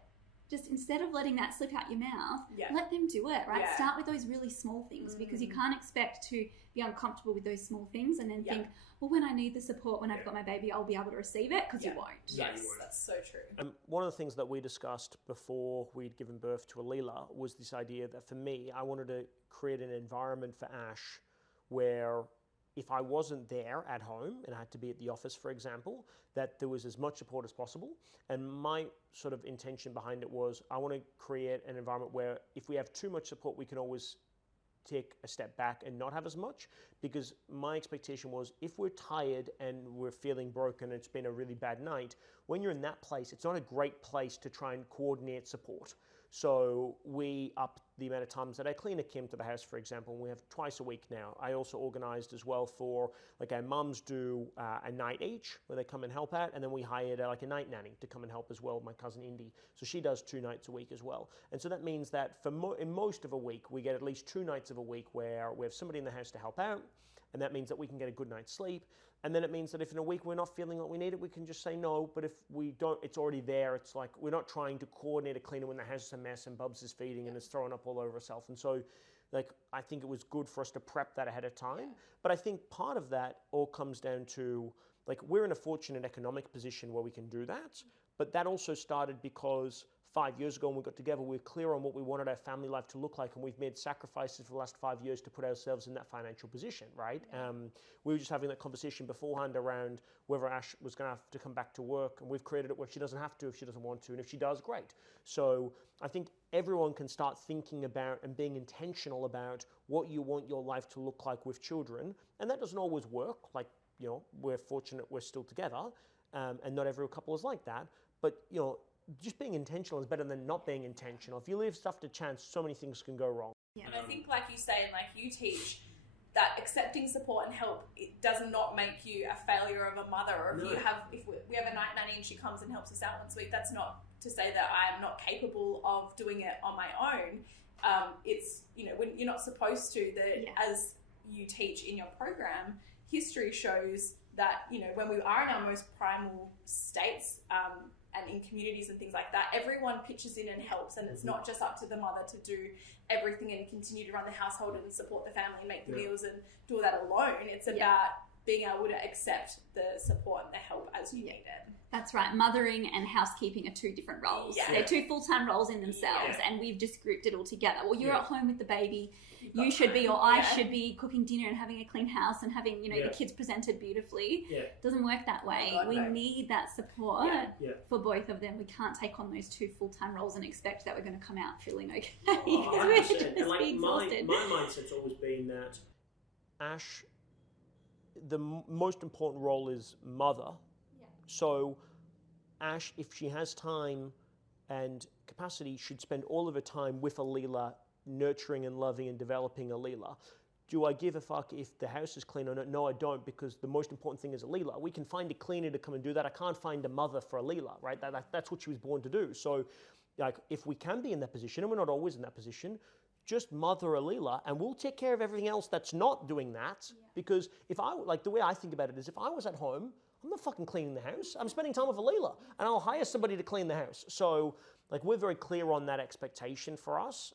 Just instead of letting that slip out your mouth, let them do it, right? Start with those really small things, because you can't expect to be uncomfortable with those small things and then think, well, when I need the support, when I've got my baby, I'll be able to receive it, because you won't. Yes, that's so true. One of the things that we discussed before we'd given birth to Alila was this idea that for me, I wanted to create an environment for Ash where if I wasn't there at home and I had to be at the office, for example, that there was as much support as possible. And my sort of intention behind it was I want to create an environment where if we have too much support, we can always take a step back and not have as much, because my expectation was if we're tired and we're feeling broken and it's been a really bad night, when you're in that place, it's not a great place to try and coordinate support. So we upped the amount of times that I clean a Kim to the house, for example, and we have twice a week now. I also organized as well for, like, our mums do a night each where they come and help out, and then we hired like a night nanny to come and help as well, my cousin Indy. So she does 2 nights a week as well. And so that means that in most of a week, we get at least 2 nights of a week where we have somebody in the house to help out, and that means that we can get a good night's sleep. And then it means that if in a week we're not feeling like we need it, we can just say no. But if we don't, it's already there. It's like we're not trying to coordinate a cleaner when the house is a mess and Bubs is feeding and is throwing up all over herself. And so, like, I think it was good for us to prep that ahead of time. But I think part of that all comes down to, like, we're in a fortunate economic position where we can do that. But that also started because 5 years ago when we got together, we were clear on what we wanted our family life to look like, and we've made sacrifices for the last 5 years to put ourselves in that financial position, right? We were just having that conversation beforehand around whether Ash was going to have to come back to work, and we've created it where she doesn't have to if she doesn't want to, and if she does, great. So I think everyone can start thinking about and being intentional about what you want your life to look like with children, and that doesn't always work. Like, you know, we're fortunate we're still together, and not every couple is like that, but, you know, just being intentional is better than not being intentional. If you leave stuff to chance, so many things can go wrong. And I think, like you say, and like you teach, that accepting support and help, it does not make you a failure of a mother. Or if we have a night nanny and she comes and helps us out once a week, that's not to say that I am not capable of doing it on my own. It's, you know, when you're not supposed to. As you teach in your program, history shows that, you know, when we are in our most primal states, and in communities and things like that, everyone pitches in and helps, and it's not just up to the mother to do everything and continue to run the household and support the family and make the meals and do all that alone. It's about being able to accept the support and the help as you need it. That's right. Mothering and housekeeping are 2 different roles. They're 2 full-time roles in themselves, and we've just grouped it all together. Well, you're at home with the baby. You should be, or I should be, cooking dinner and having a clean house and having, you know, the kids presented beautifully. It doesn't work that way. We need that support for both of them. We can't take on those 2 full-time roles and expect that we're going to come out feeling okay. We're just and like exhausted. my mindset's always been that Ash, the most important role is mother. So Ash, if she has time and capacity, should spend all of her time with Alila, nurturing and loving and developing Alila. Do I give a fuck if the house is clean or not? No, I don't, because the most important thing is Alila. We can find a cleaner to come and do that. I can't find a mother for Alila, right? That's what she was born to do. So, like, if we can be in that position, and we're not always in that position, just mother Alila, and we'll take care of everything else that's not doing that. Because if I, like, the way I think about it is, if I was at home, I'm not fucking cleaning the house. I'm spending time with Alila, and I'll hire somebody to clean the house. So, like, we're very clear on that expectation for us.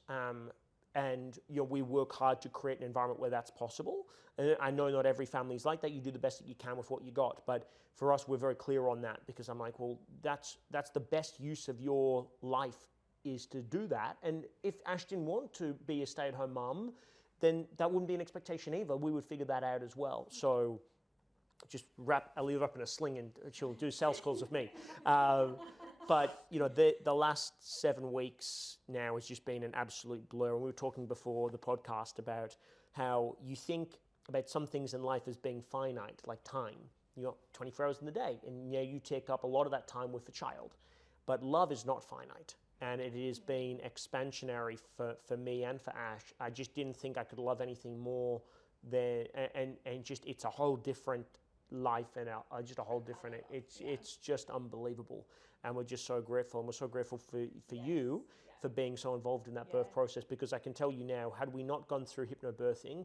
And, you know, we work hard to create an environment where that's possible. And I know not every family's like that. You do the best that you can with what you got. But for us, we're very clear on that, because I'm like, well, that's the best use of your life, is to do that. And if Ash didn't want to be a stay-at-home mum, then that wouldn't be an expectation either. We would figure that out as well. So just wrap Alila up in a sling and she'll do sales calls with me. But, you know, the last 7 weeks now has just been an absolute blur. And we were talking before the podcast about how you think about some things in life as being finite, like time. You got 24 hours in the day, and you take up a lot of that time with a child. But love is not finite, and it has been expansionary for me and for Ash. I just didn't think I could love anything more than, and just, it's a whole different life, and just a whole different, it's just unbelievable. And we're just so grateful, and we're so grateful for you for being so involved in that birth process, because I can tell you now, had we not gone through hypnobirthing,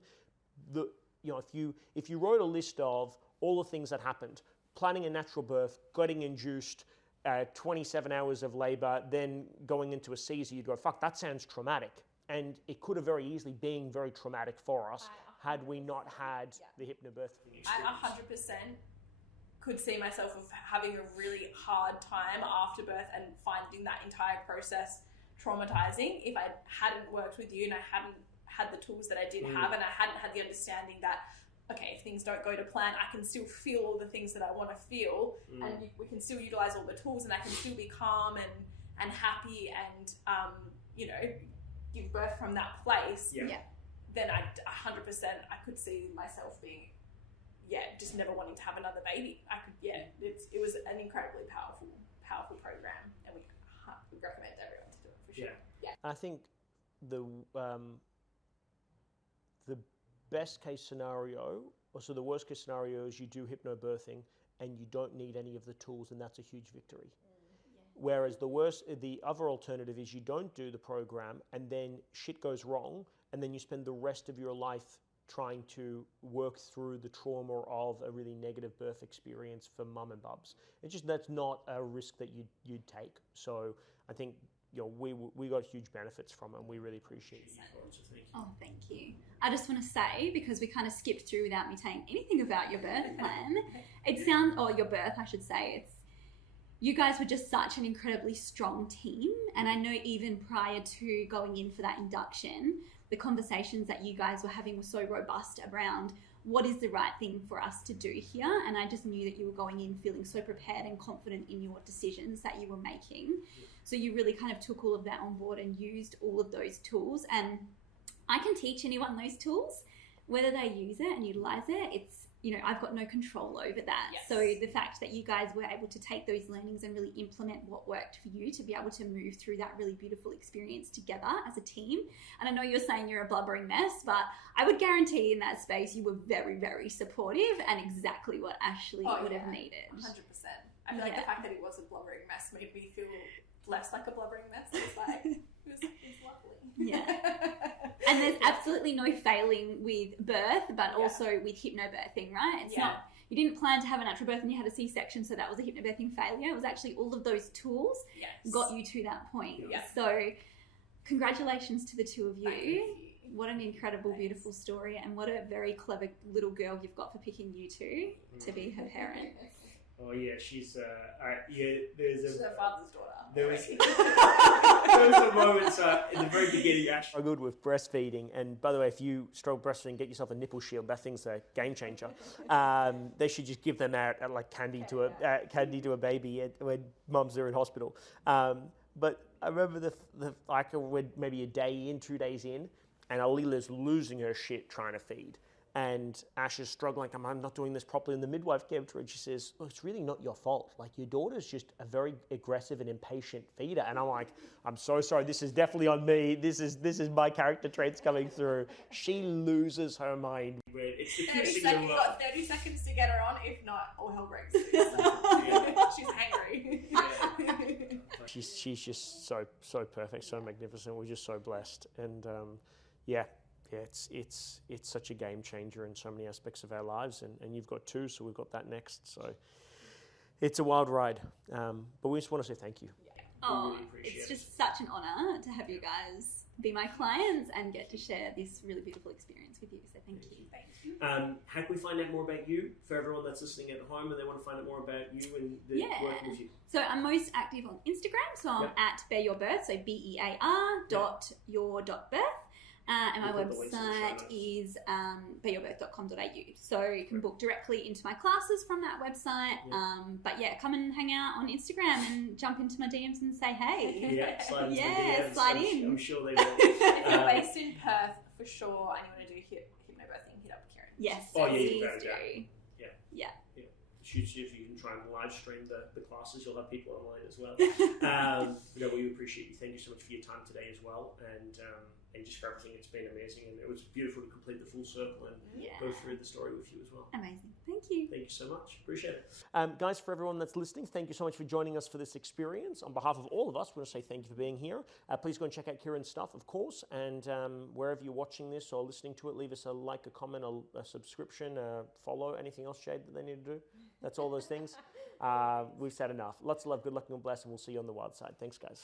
you know, if you wrote a list of all the things that happened, planning a natural birth, getting induced, 27 hours of labor, then going into a Caesar, you'd go, fuck, that sounds traumatic. And it could have very easily been very traumatic for us had we not had the hypnobirthing experience. I 100% could see myself of having a really hard time after birth and finding that entire process traumatizing if I hadn't worked with you and I hadn't had the tools that I did have, and I hadn't had the understanding that, okay, if things don't go to plan, I can still feel all the things that I want to feel, and we can still utilize all the tools, and I can still be calm and happy and, you know, give birth from that place. then I 100% I could see myself being, just never wanting to have another baby. It was an incredibly powerful program, and we recommend everyone to do it for sure. I think the best case scenario, or so the worst case scenario, is you do hypnobirthing and you don't need any of the tools, and that's a huge victory. Whereas the other alternative is you don't do the program and then shit goes wrong, and then you spend the rest of your life trying to work through the trauma of a really negative birth experience for mum and bubs. That's not a risk that you'd take. So I think we got huge benefits from it, and we really appreciate it. Oh, thank you. I just want to say, because we kind of skipped through without me saying anything about your birth plan, your birth, I should say, you guys were just such an incredibly strong team. And I know even prior to going in for that induction, the conversations that you guys were having were so robust around what is the right thing for us to do here. And I just knew that you were going in feeling so prepared and confident in your decisions that you were making. So you really kind of took all of that on board and used all of those tools. And I can teach anyone those tools, whether they use it and utilize it. I've got no control over that. Yes. So the fact that you guys were able to take those learnings and really implement what worked for you to be able to move through that really beautiful experience together as a team. And I know you're saying you're a blubbering mess, but I would guarantee in that space you were very, very supportive and exactly what Ashley would have needed. 100%. I feel like the fact that it was a blubbering mess made me feel less like a blubbering mess. It was like, it was lovely. Yeah. And there's absolutely no failing with birth, but also with hypnobirthing, right? It's not, you didn't plan to have a natural birth and you had a C-section, so that was a hypnobirthing failure. It was actually all of those tools got you to that point. Yeah. So congratulations to the two of you. Thank you. What an incredible, beautiful story, and what a very clever little girl you've got for picking you two to be her parent. Oh yeah, she's She's her father's daughter. there was a moment in the very beginning, Ash. So good with breastfeeding, and by the way, if you struggle breastfeeding, get yourself a nipple shield. That thing's a game changer. They should just give them out like candy to a baby when mums are in hospital. But I remember when maybe a day in, 2 days in, and Alila's losing her shit trying to feed. And Ash is struggling, I'm not doing this properly. And the midwife came to her and she says, "Oh, it's really not your fault. Like, your daughter's just a very aggressive and impatient feeder." And I'm like, "I'm so sorry. This is definitely on me. This is my character traits coming through." She loses her mind. It's the 30 cutest thing in seconds, the you've world. got 30 seconds to get her on. If not, all hell breaks loose. She's angry. She's just so perfect, so magnificent. We're just so blessed. And it's such a game changer in so many aspects of our lives, and you've got two, so we've got that next. So it's a wild ride, but we just want to say thank you. Oh, really appreciate it's it. just such an honour to have you guys be my clients and get to share this really beautiful experience with you. So thank you. Thank you. How can we find out more about you for everyone that's listening at home and they want to find out more about you and working with you? So I'm most active on Instagram, so I'm at Bear Your Birth, so BEAR.your.birth. And my We'll put the links in the show website notes. is bearyourbirth.com.au. So you can book directly into my classes from that website. But come and hang out on Instagram and jump into my DMs and say hey. Yeah, slide into the Yeah, DMs. slide in. I'm sure they will. If you're based in Perth, for sure, and you want to do hypnobirthing, hit up Kirryn. Yes, Oh, yeah, please you've got it, do. If you can try and live stream the classes, you'll have people online as well. We appreciate you. Thank you so much for your time today as well, and just for everything. It's been amazing, and it was beautiful to complete the full circle and go through the story with you as well. Amazing. Thank you. Thank you so much. Appreciate it. Guys, for everyone that's listening, thank you so much for joining us for this experience. On behalf of all of us, we want to say thank you for being here. Please go and check out Kirryn's stuff, of course, and wherever you're watching this or listening to it, leave us a like, a comment, a subscription, a follow, anything else, Jade, that they need to do. That's all those things. We've said enough. Lots of love, good luck, and God bless, and we'll see you on the wild side. Thanks, guys.